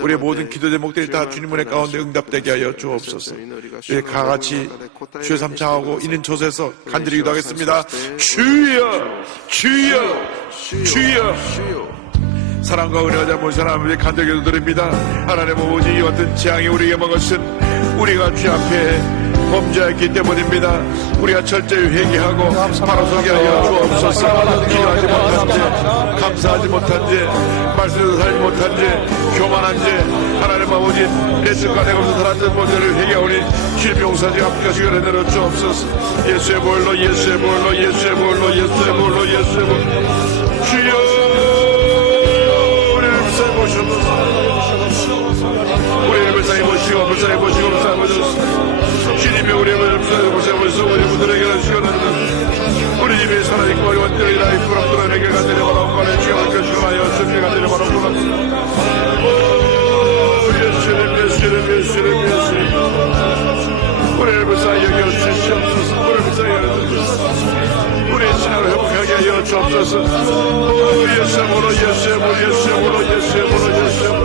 우리의 모든 기도 제목들이 다 주님 은혜 가운데 응답되게 하여 주옵소서. 우리 다같이 주의 삼창하고 있는 곳에서 간절히 기도하겠습니다. 주여, 주여, 주여. 사랑과 은혜가 잡은 사람에게 간절히 기도드립니다. 하나님 아버지, 이 같은 재앙이 우리에게 먹었은 우리가 주 앞에 범죄했기 때문입니다. 우리가 철저히 회개하고 바로 서게 하여 주옵소서. 기도하지 못한 죄, 감사하지 못한 죄, 말씀도 살지 못한 죄, 교만한 죄, 하나님 아버지 내 뜻과 내가 없어 살았던 모델을 회개하오니 주의 용서하지 앞까지 내려 주옵소서. 예수의 보혈로, 예수의 보혈로, 예수의 보혈로, 예수의 보혈로, 예수의 보혈로. 주여, 우리를 불쌍히 보시고 불쌍히 보시고 불쌍히 보시고 주님이 우리를 불쌍히 보시고 우리 분들에게는 주여는 우리 집에 살아있고 우리 원들이 나이 부럽더라에게 간절히 바라옵고 주여 결심하여 주님이 간절히 바라옵고 예수님 예수님 예수님 예수님 우리를 불쌍히 여겨 주시옵소서. 우리를 불쌍히 여겨 주시옵소서. 우리의 신앙을 회복하게 하여 주옵소서. 예수님으로 예수님으로 예수님으로 예수님으로 예수님으로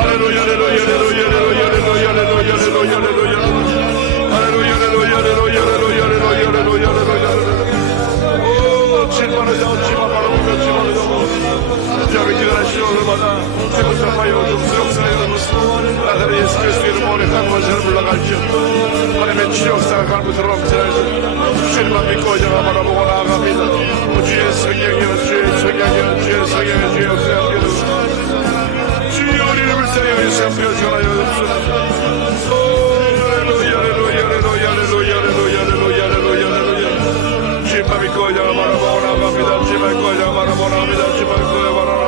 할렐루야 할렐루야 할렐루야 할렐루야 할렐루야 할렐루야 할렐루야 할렐루야 할렐루야 할렐루야 할렐루야 할렐루야 진만하자 진만하고 진만하고 자비 기다리시오 얼마나 세고사파여 줍수록사여 나사렛 예수 그리스도의 이름으로 오늘 간구하시는 불러갈지어 하나님의 치욕사가 간구스러워 넘치나이다. 주님만 믿고 의정하 바라보고 나아갑니다. 주의 성령이여 주의 성령이여 주의 성령이여 주의 역사여 주여 우리를 불쌍히 여기서 전하여 주옵소서. 할렐루야 할렐루야 할렐루야 할렐루야 할렐루야 할렐루야 할렐루야 주님만 믿고 의정하 바라보고 나아갑니다. 주님만 믿고 의정하 바라보고 나아갑니다. 주님만 믿고 의정하 바라보고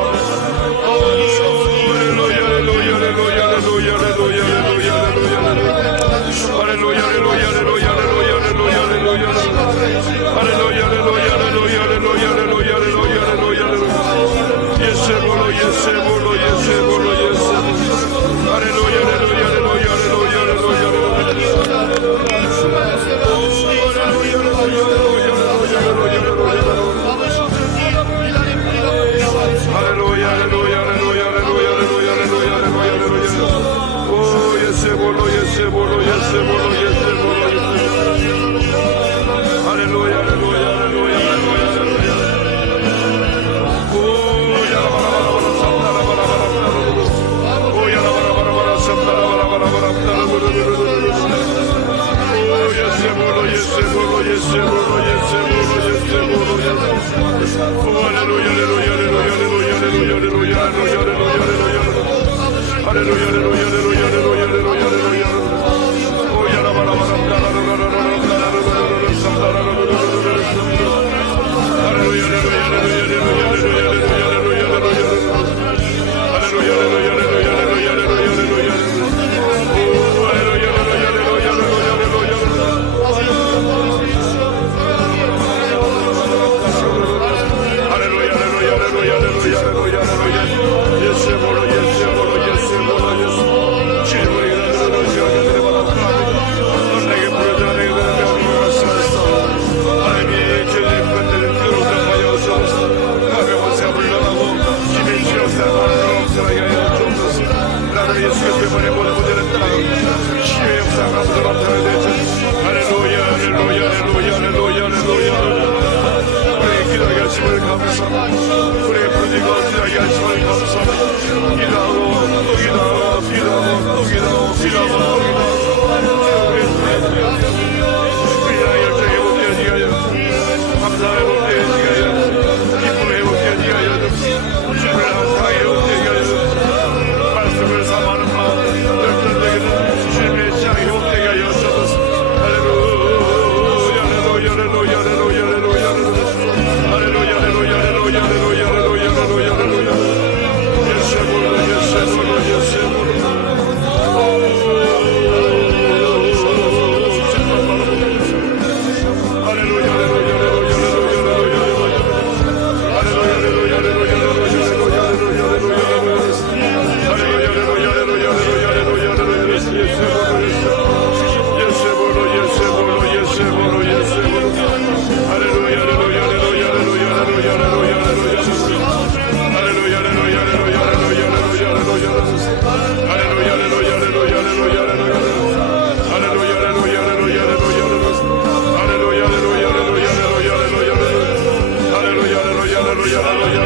Hallelujah.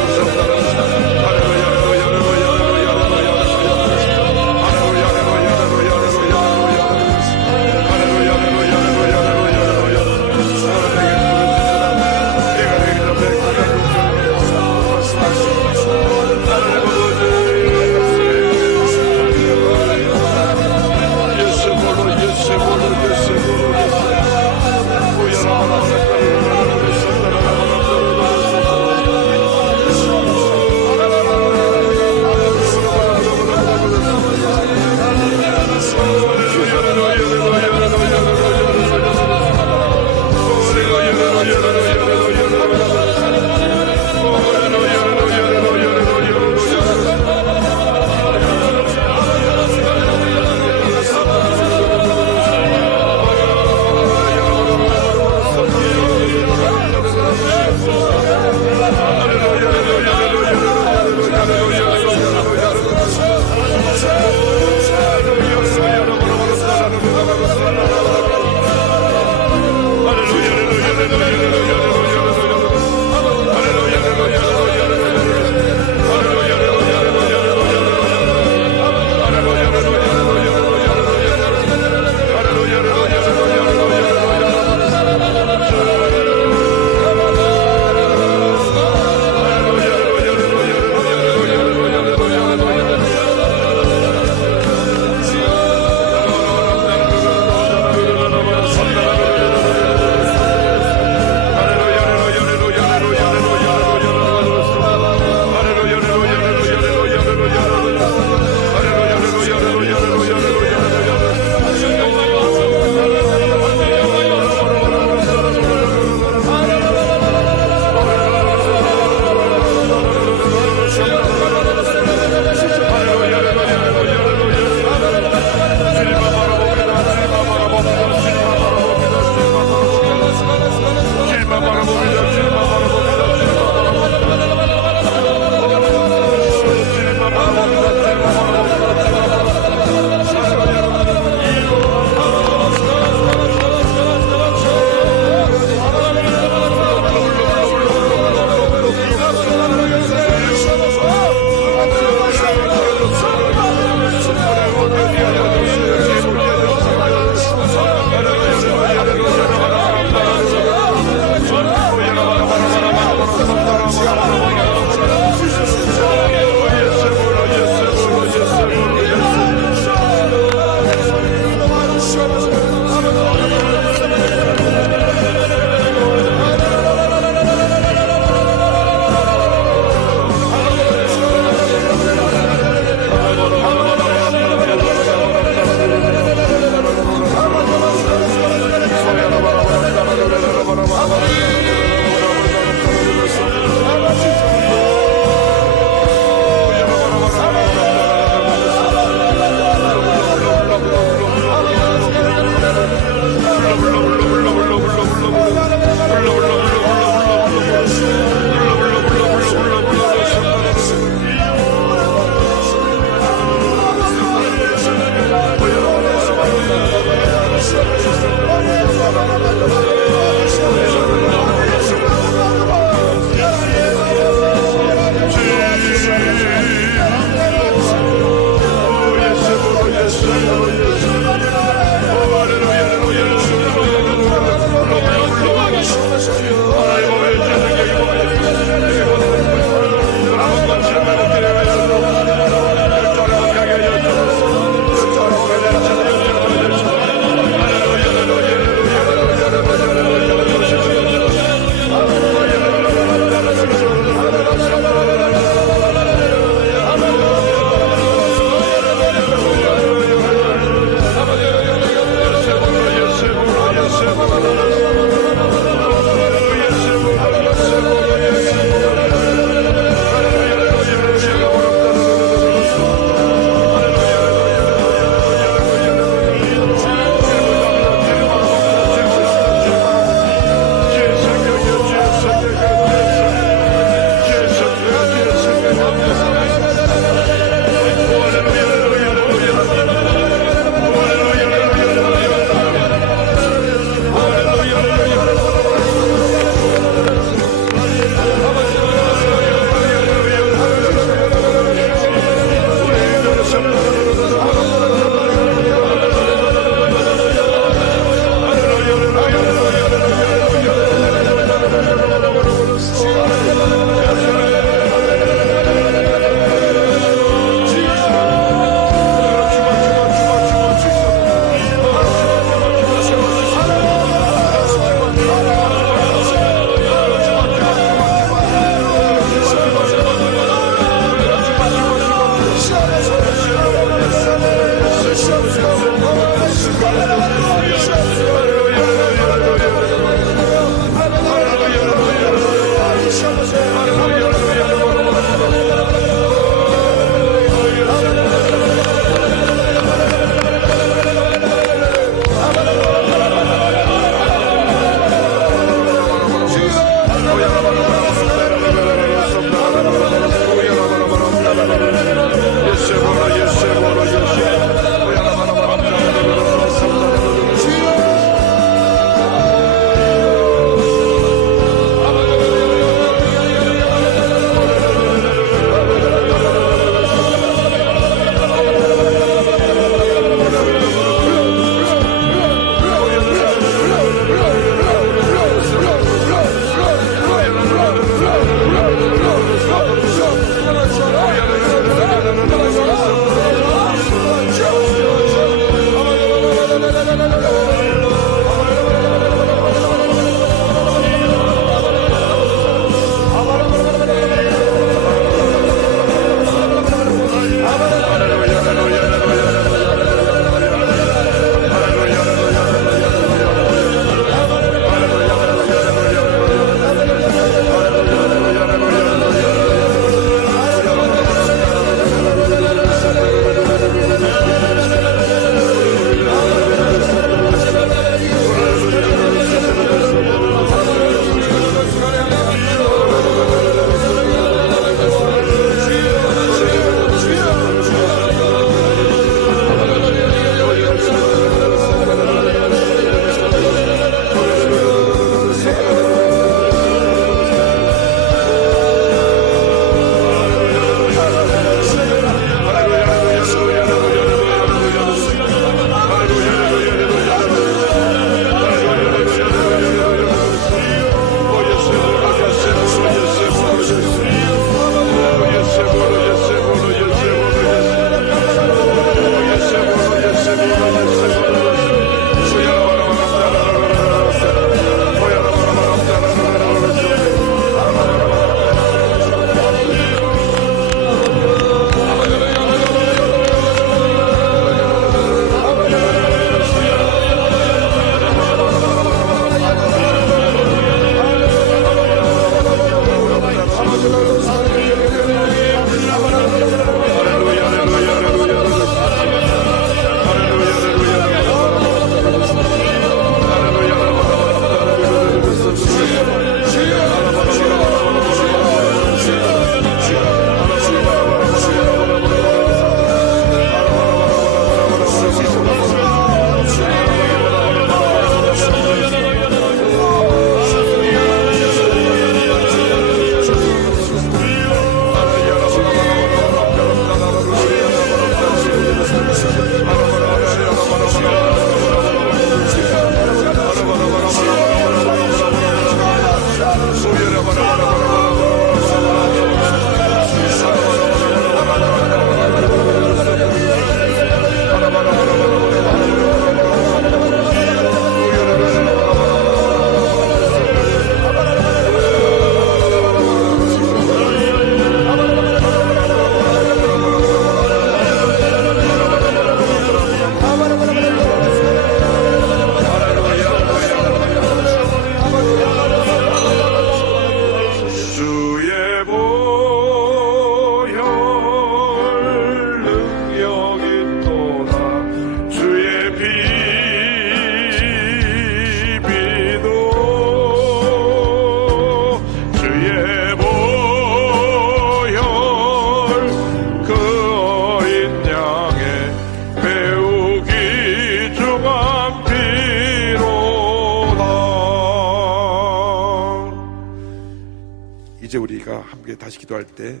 우리가 함께 다시 기도할 때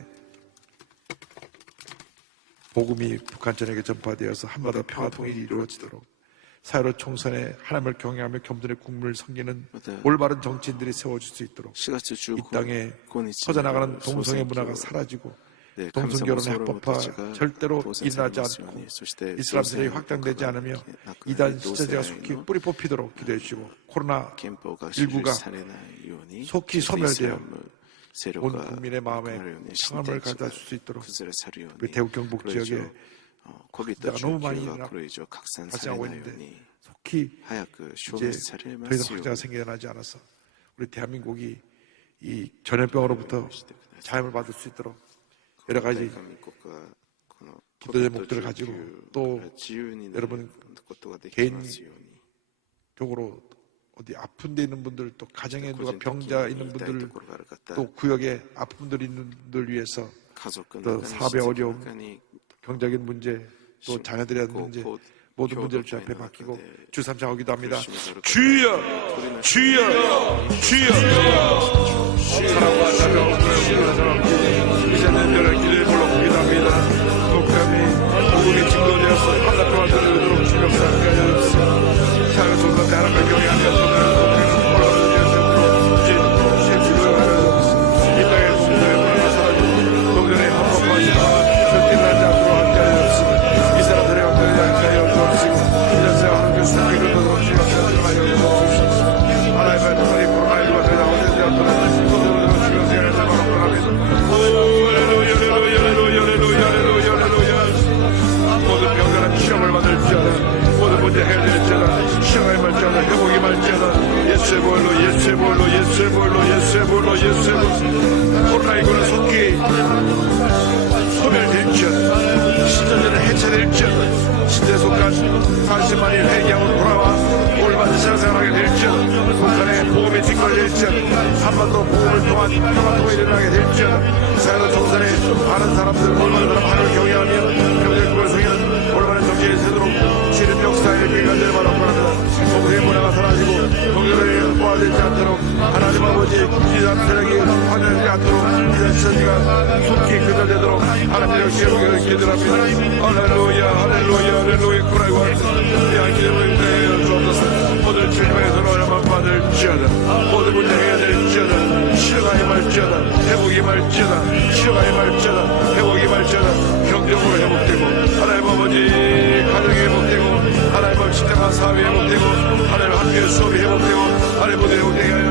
복음이 북한 전역에 전파되어서 한반도 평화 통일이 이루어지도록 사회로 총선에 하나님을 경외하며 겸손의 국민을 섬기는 올바른 정치인들이 세워질 수 있도록 이 땅에 퍼져나가는 동성애 문화가 사라지고 동성결혼의 합법화 절대로 일어나지 않고 이슬람세력이 확장되지 않으며 이단 시체제가 속히 뿌리 뽑히도록 기도해 주시고 코로나19가 속히 소멸되어 온 국민의 마음에 평안을 가져다 줄 수 있도록 우리 대구 경북 지역에 숫자가 너무 많이 발생하고 있는데 속히 이제 더 이상 확자가 생겨나지 않아서 우리 대한민국이 이 전염병으로부터 자유를 받을 수 있도록 여러 가지 기도 제목들을 가지고 또 여러분 개인적으로 어디 아픈 데 있는 분들 또 가정에 누가 병자 있는 분들 또 구역에 아픈 분들 있는 분들 위해서 또 사업의 어려움 경제적인 문제 또 자녀들의 문제 모든 문제를 주 앞에 맡기고 주 삼창하고 기도합니다. 주여 주여 주여 사랑과 자비와 이제는 여러 길을 불러 기도합니다. 독감이 복음이 증거되어서 한달 동안 들으도록 주여 사랑하여 주옵소서. 사회 속에서 하나님을 경외하며 독감을 몰아주셔서 이제 치료하여 이 땅의 순전의 문화가 사라지고 동전의 합법화하시고 절대 나지 않도록 함께하여 주옵소서. 이 사람들의 영광을 향하여 주옵시고 이런 생활하는 그 순간을 얻도록 주여 사랑하여 주옵소서. 하나님의 통일이 코로나19가 되나오는 자들은 소들으로 주여 생활을 모든 병들은 시험을 받을지어다 모든 문제 해결될지어다 시험을 말지어다 회복이 말지어다 예수의 볼로 코로나19는 속히 소멸될지어다 신전제는 해체될지어다 신대에 속한 40만이 회개하고 돌아와 올바른 신앙생활하게 될지어다 북한의 복음이 뒷걸릴지어다 한반도 복음을 통한 평화통일이 일어나게 될지어다 사회로 총선에 많은 사람들 올바른 사람 하나님을 경외하며 경제국을 성의는 올바른 정치에 세도록 지는 역사의 길가지를 바라고 합니다. 동성애 문화가 사라지고 동료를 포함되지 않도록 하나님 아버지 이단 세력이 확장되지 않도록 이단 시선지가 속히 그들되도록 하나님의 기록을 기도합니다. 할렐루야 코라이와 기도를 내어 주옵소서. 모든 질병에서 너희만 받을지어다 모든 문제 해결될지어다 치료가 임할지어다 회복이 임할지어다 치료가 임할지어다 회복이 임할지어다 경제적으로 회복되고 하나님 아버지 가정이 회복되고 하나님 아버지 직장과 사업이 회복되고 하나님 학교의 수업이 회복되고 하나님 모두 회복되게 하여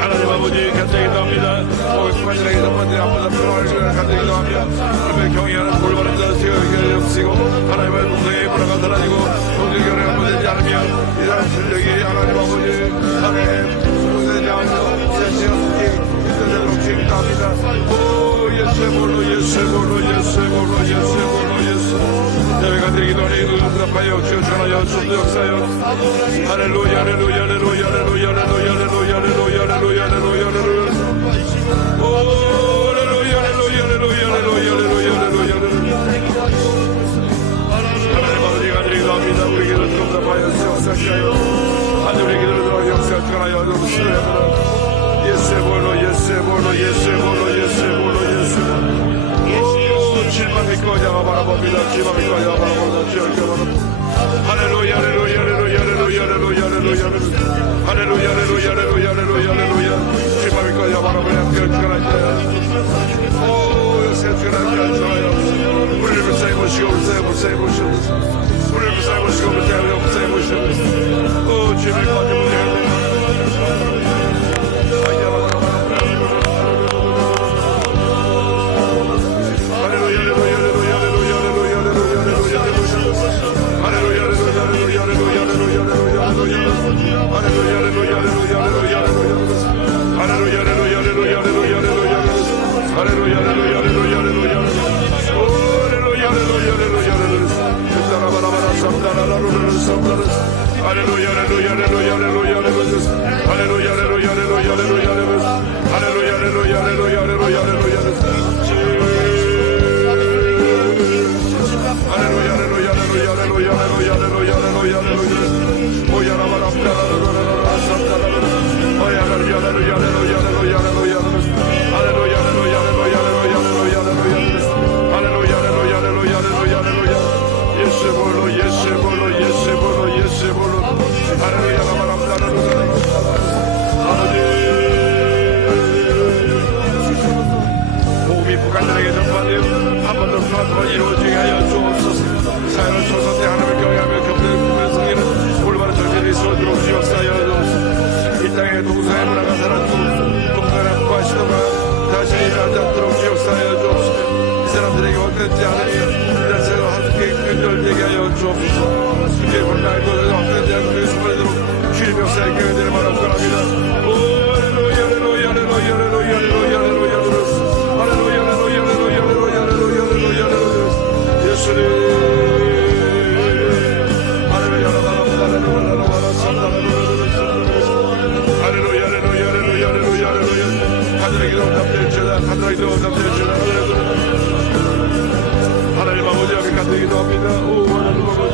하나님 아버지 간절히 기도합니다. 국가들에게 덮어진 아무도 평화를 간절히 기도합니다. 하나님의 경외하는 올바른 자세가 여기시고 하나님의 동성애의 문화가 사라지고 동성결혼이 한번되지 않으며 이 사람 실력이 하나님 아버지 하나님의 동성애에 대하여 자신의 속에 있도록 기도합니다. 오 예수 내가 되기 전에 응답하여 주셔서 주옵소서. 역사여 할렐루야 하나님 아버지 간절히 기도합니다. 우리 기도를 응답하여 역사하여 하나님 우리 기도를 들어 역사하여 주옵소서. 실망 믿고 자가 바라봅니다. 기만 믿고 자가 바라봅니다. 주여 바라봅니다. 할렐루야 실망 믿고 자가 바라봅니다. 오 역사에 주관하여 주셔서 우리를 불쌍히 보시고 불쌍히 보시옵소서. 우리를 불쌍히 보시고 불쌍히 보시옵소서. 오 주여 믿고 자가 하나님 아버지 앞에 간절히 기도합니다. 오 하나님 아버지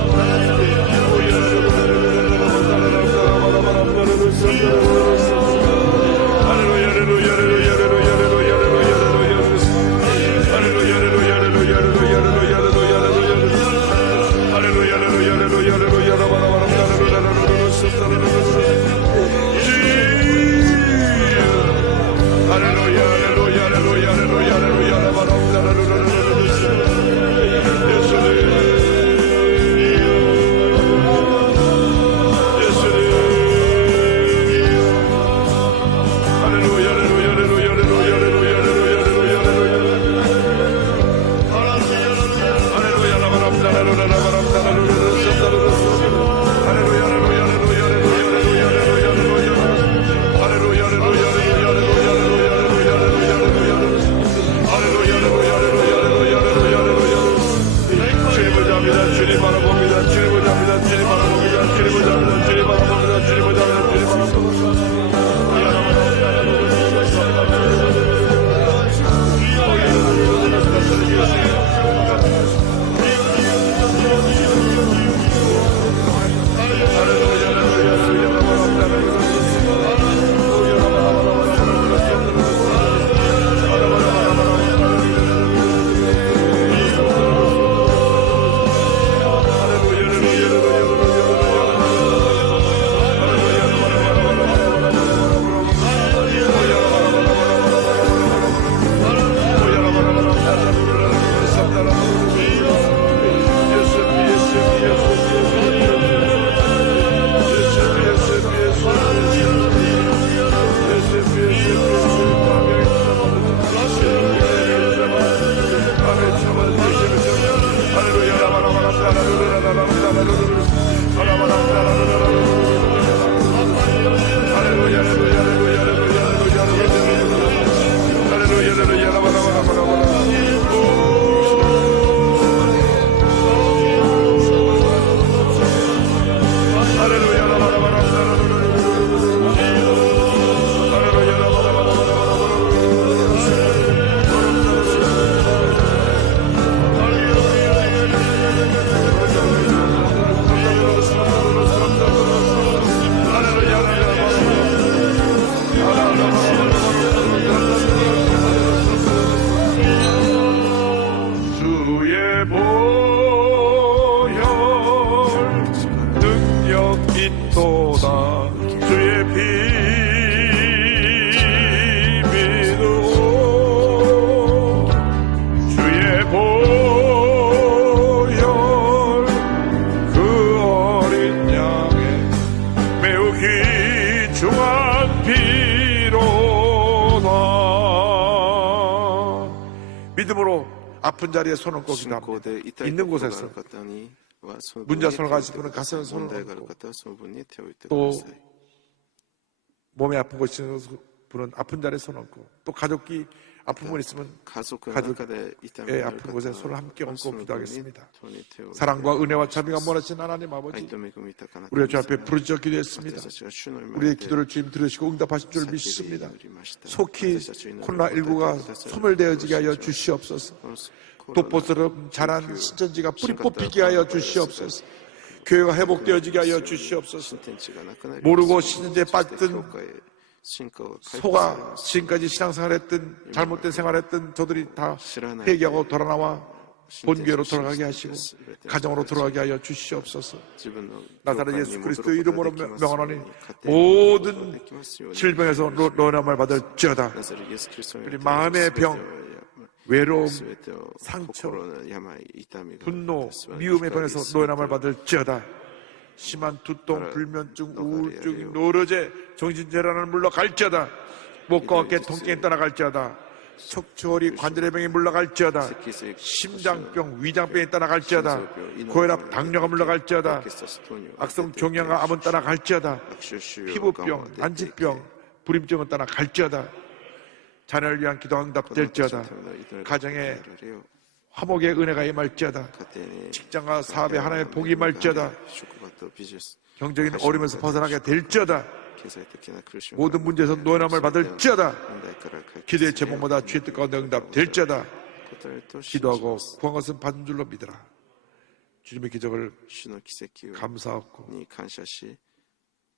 믿음으로 아픈 자리에 손을 꼭 기도합니다. 있는 곳에서 문자손을 가진 분은 가슴에 손을 얹고, 또 몸에 아픈 곳이 있는 분은 아픈 자리에 손을 얹고, 또 가족이 아픈 분 있으면 가족의 아픈 곳에 손을 함께 얹고 기도하겠습니다. 사랑과 은혜와 자비가 몰아친 하나님 아버지, 우리가 주 앞에 부르짖어 기도했습니다. 우리의 기도를 주님 들으시고 응답하실 줄 믿습니다. 속히 코로나19가 소멸되어지게 하여 주시옵소서. 독보처럼 자란 신천지가 뿌리 뽑히게 하여 주시옵소서. 교회가 회복되어지게 하여 주시옵소서. 모르고 신천지에 빠졌던 소가 지금까지 신앙생활했던 잘못된 생활했던 저들이 다 회개하고 돌아나와 본교회로 돌아가게 하시고 가정으로 돌아가게 하여 주시옵소서. 나사렛 예수 그리스도의 이름으로 명하노니 모든 질병에서 논함을 받을지어다. 우리 마음의 병, 외로움, 상처, 분노, 미움의 병에서 노연함을 받을지어다. 심한 두통, 불면증, 우울증, 노르제, 정신질환을 물러갈지어다. 목과 어깨 통증이 떠나갈지어다. 척추허리 관절의 병이 물러갈지어다. 심장병, 위장병이 떠나갈지어다. 고혈압, 당뇨가 물러갈지어다. 악성 종양과 암은 떠나갈지어다. 피부병, 난치병, 불임증은 떠나갈지어다. 자녀를 위한 기도 응답될지어다. 가정에 화목의 은혜가 임할지어다. 직장과 사업에 하나님의 복이 임할지어다. 경제적인 어려움에서 벗어나게 될지어다. 모든 문제에서 노연함을 받을지어다. 기도의 제목마다 주의 뜻 가운데 응답될지어다. 기도하고 구한 것은 받은 줄로 믿으라. 주님의 기적을 감사하고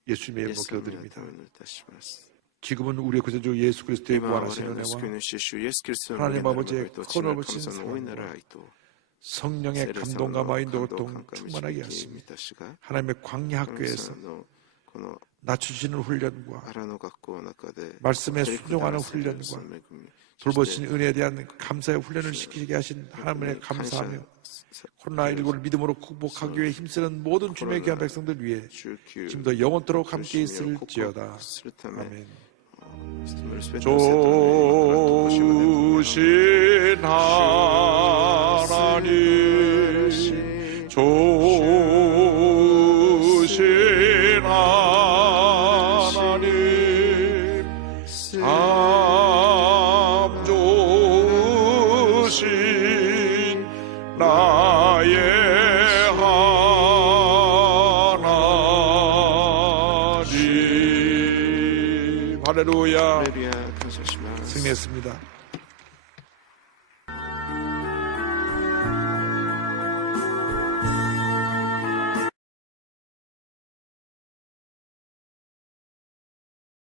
예수님의 이름으로 기도드립니다. 지금은 우리의 구세주 예수 그리스도의 무한하신 은혜와 하나님 아버지의 커널버신 사랑과 성령의 감동과 마인도 고통 충만하게 하십니다. 하나님의 광야 학교에서 낮추시는 훈련과 말씀에 순종하는 훈련과 돌보신 은혜에 대한 감사의 훈련을 시키게 하신 하나님의 감사하며 코로나19를 믿음으로 극복하기 위해 힘쓰는 모든 주님의 귀한 백성들 위해 지금도 영원토록 함께 있을지어다. 아멘. 좋으신 하나님, 좋으신 하나님, 참 좋으신 나의 하나님. 할렐루야. 승리했습니다.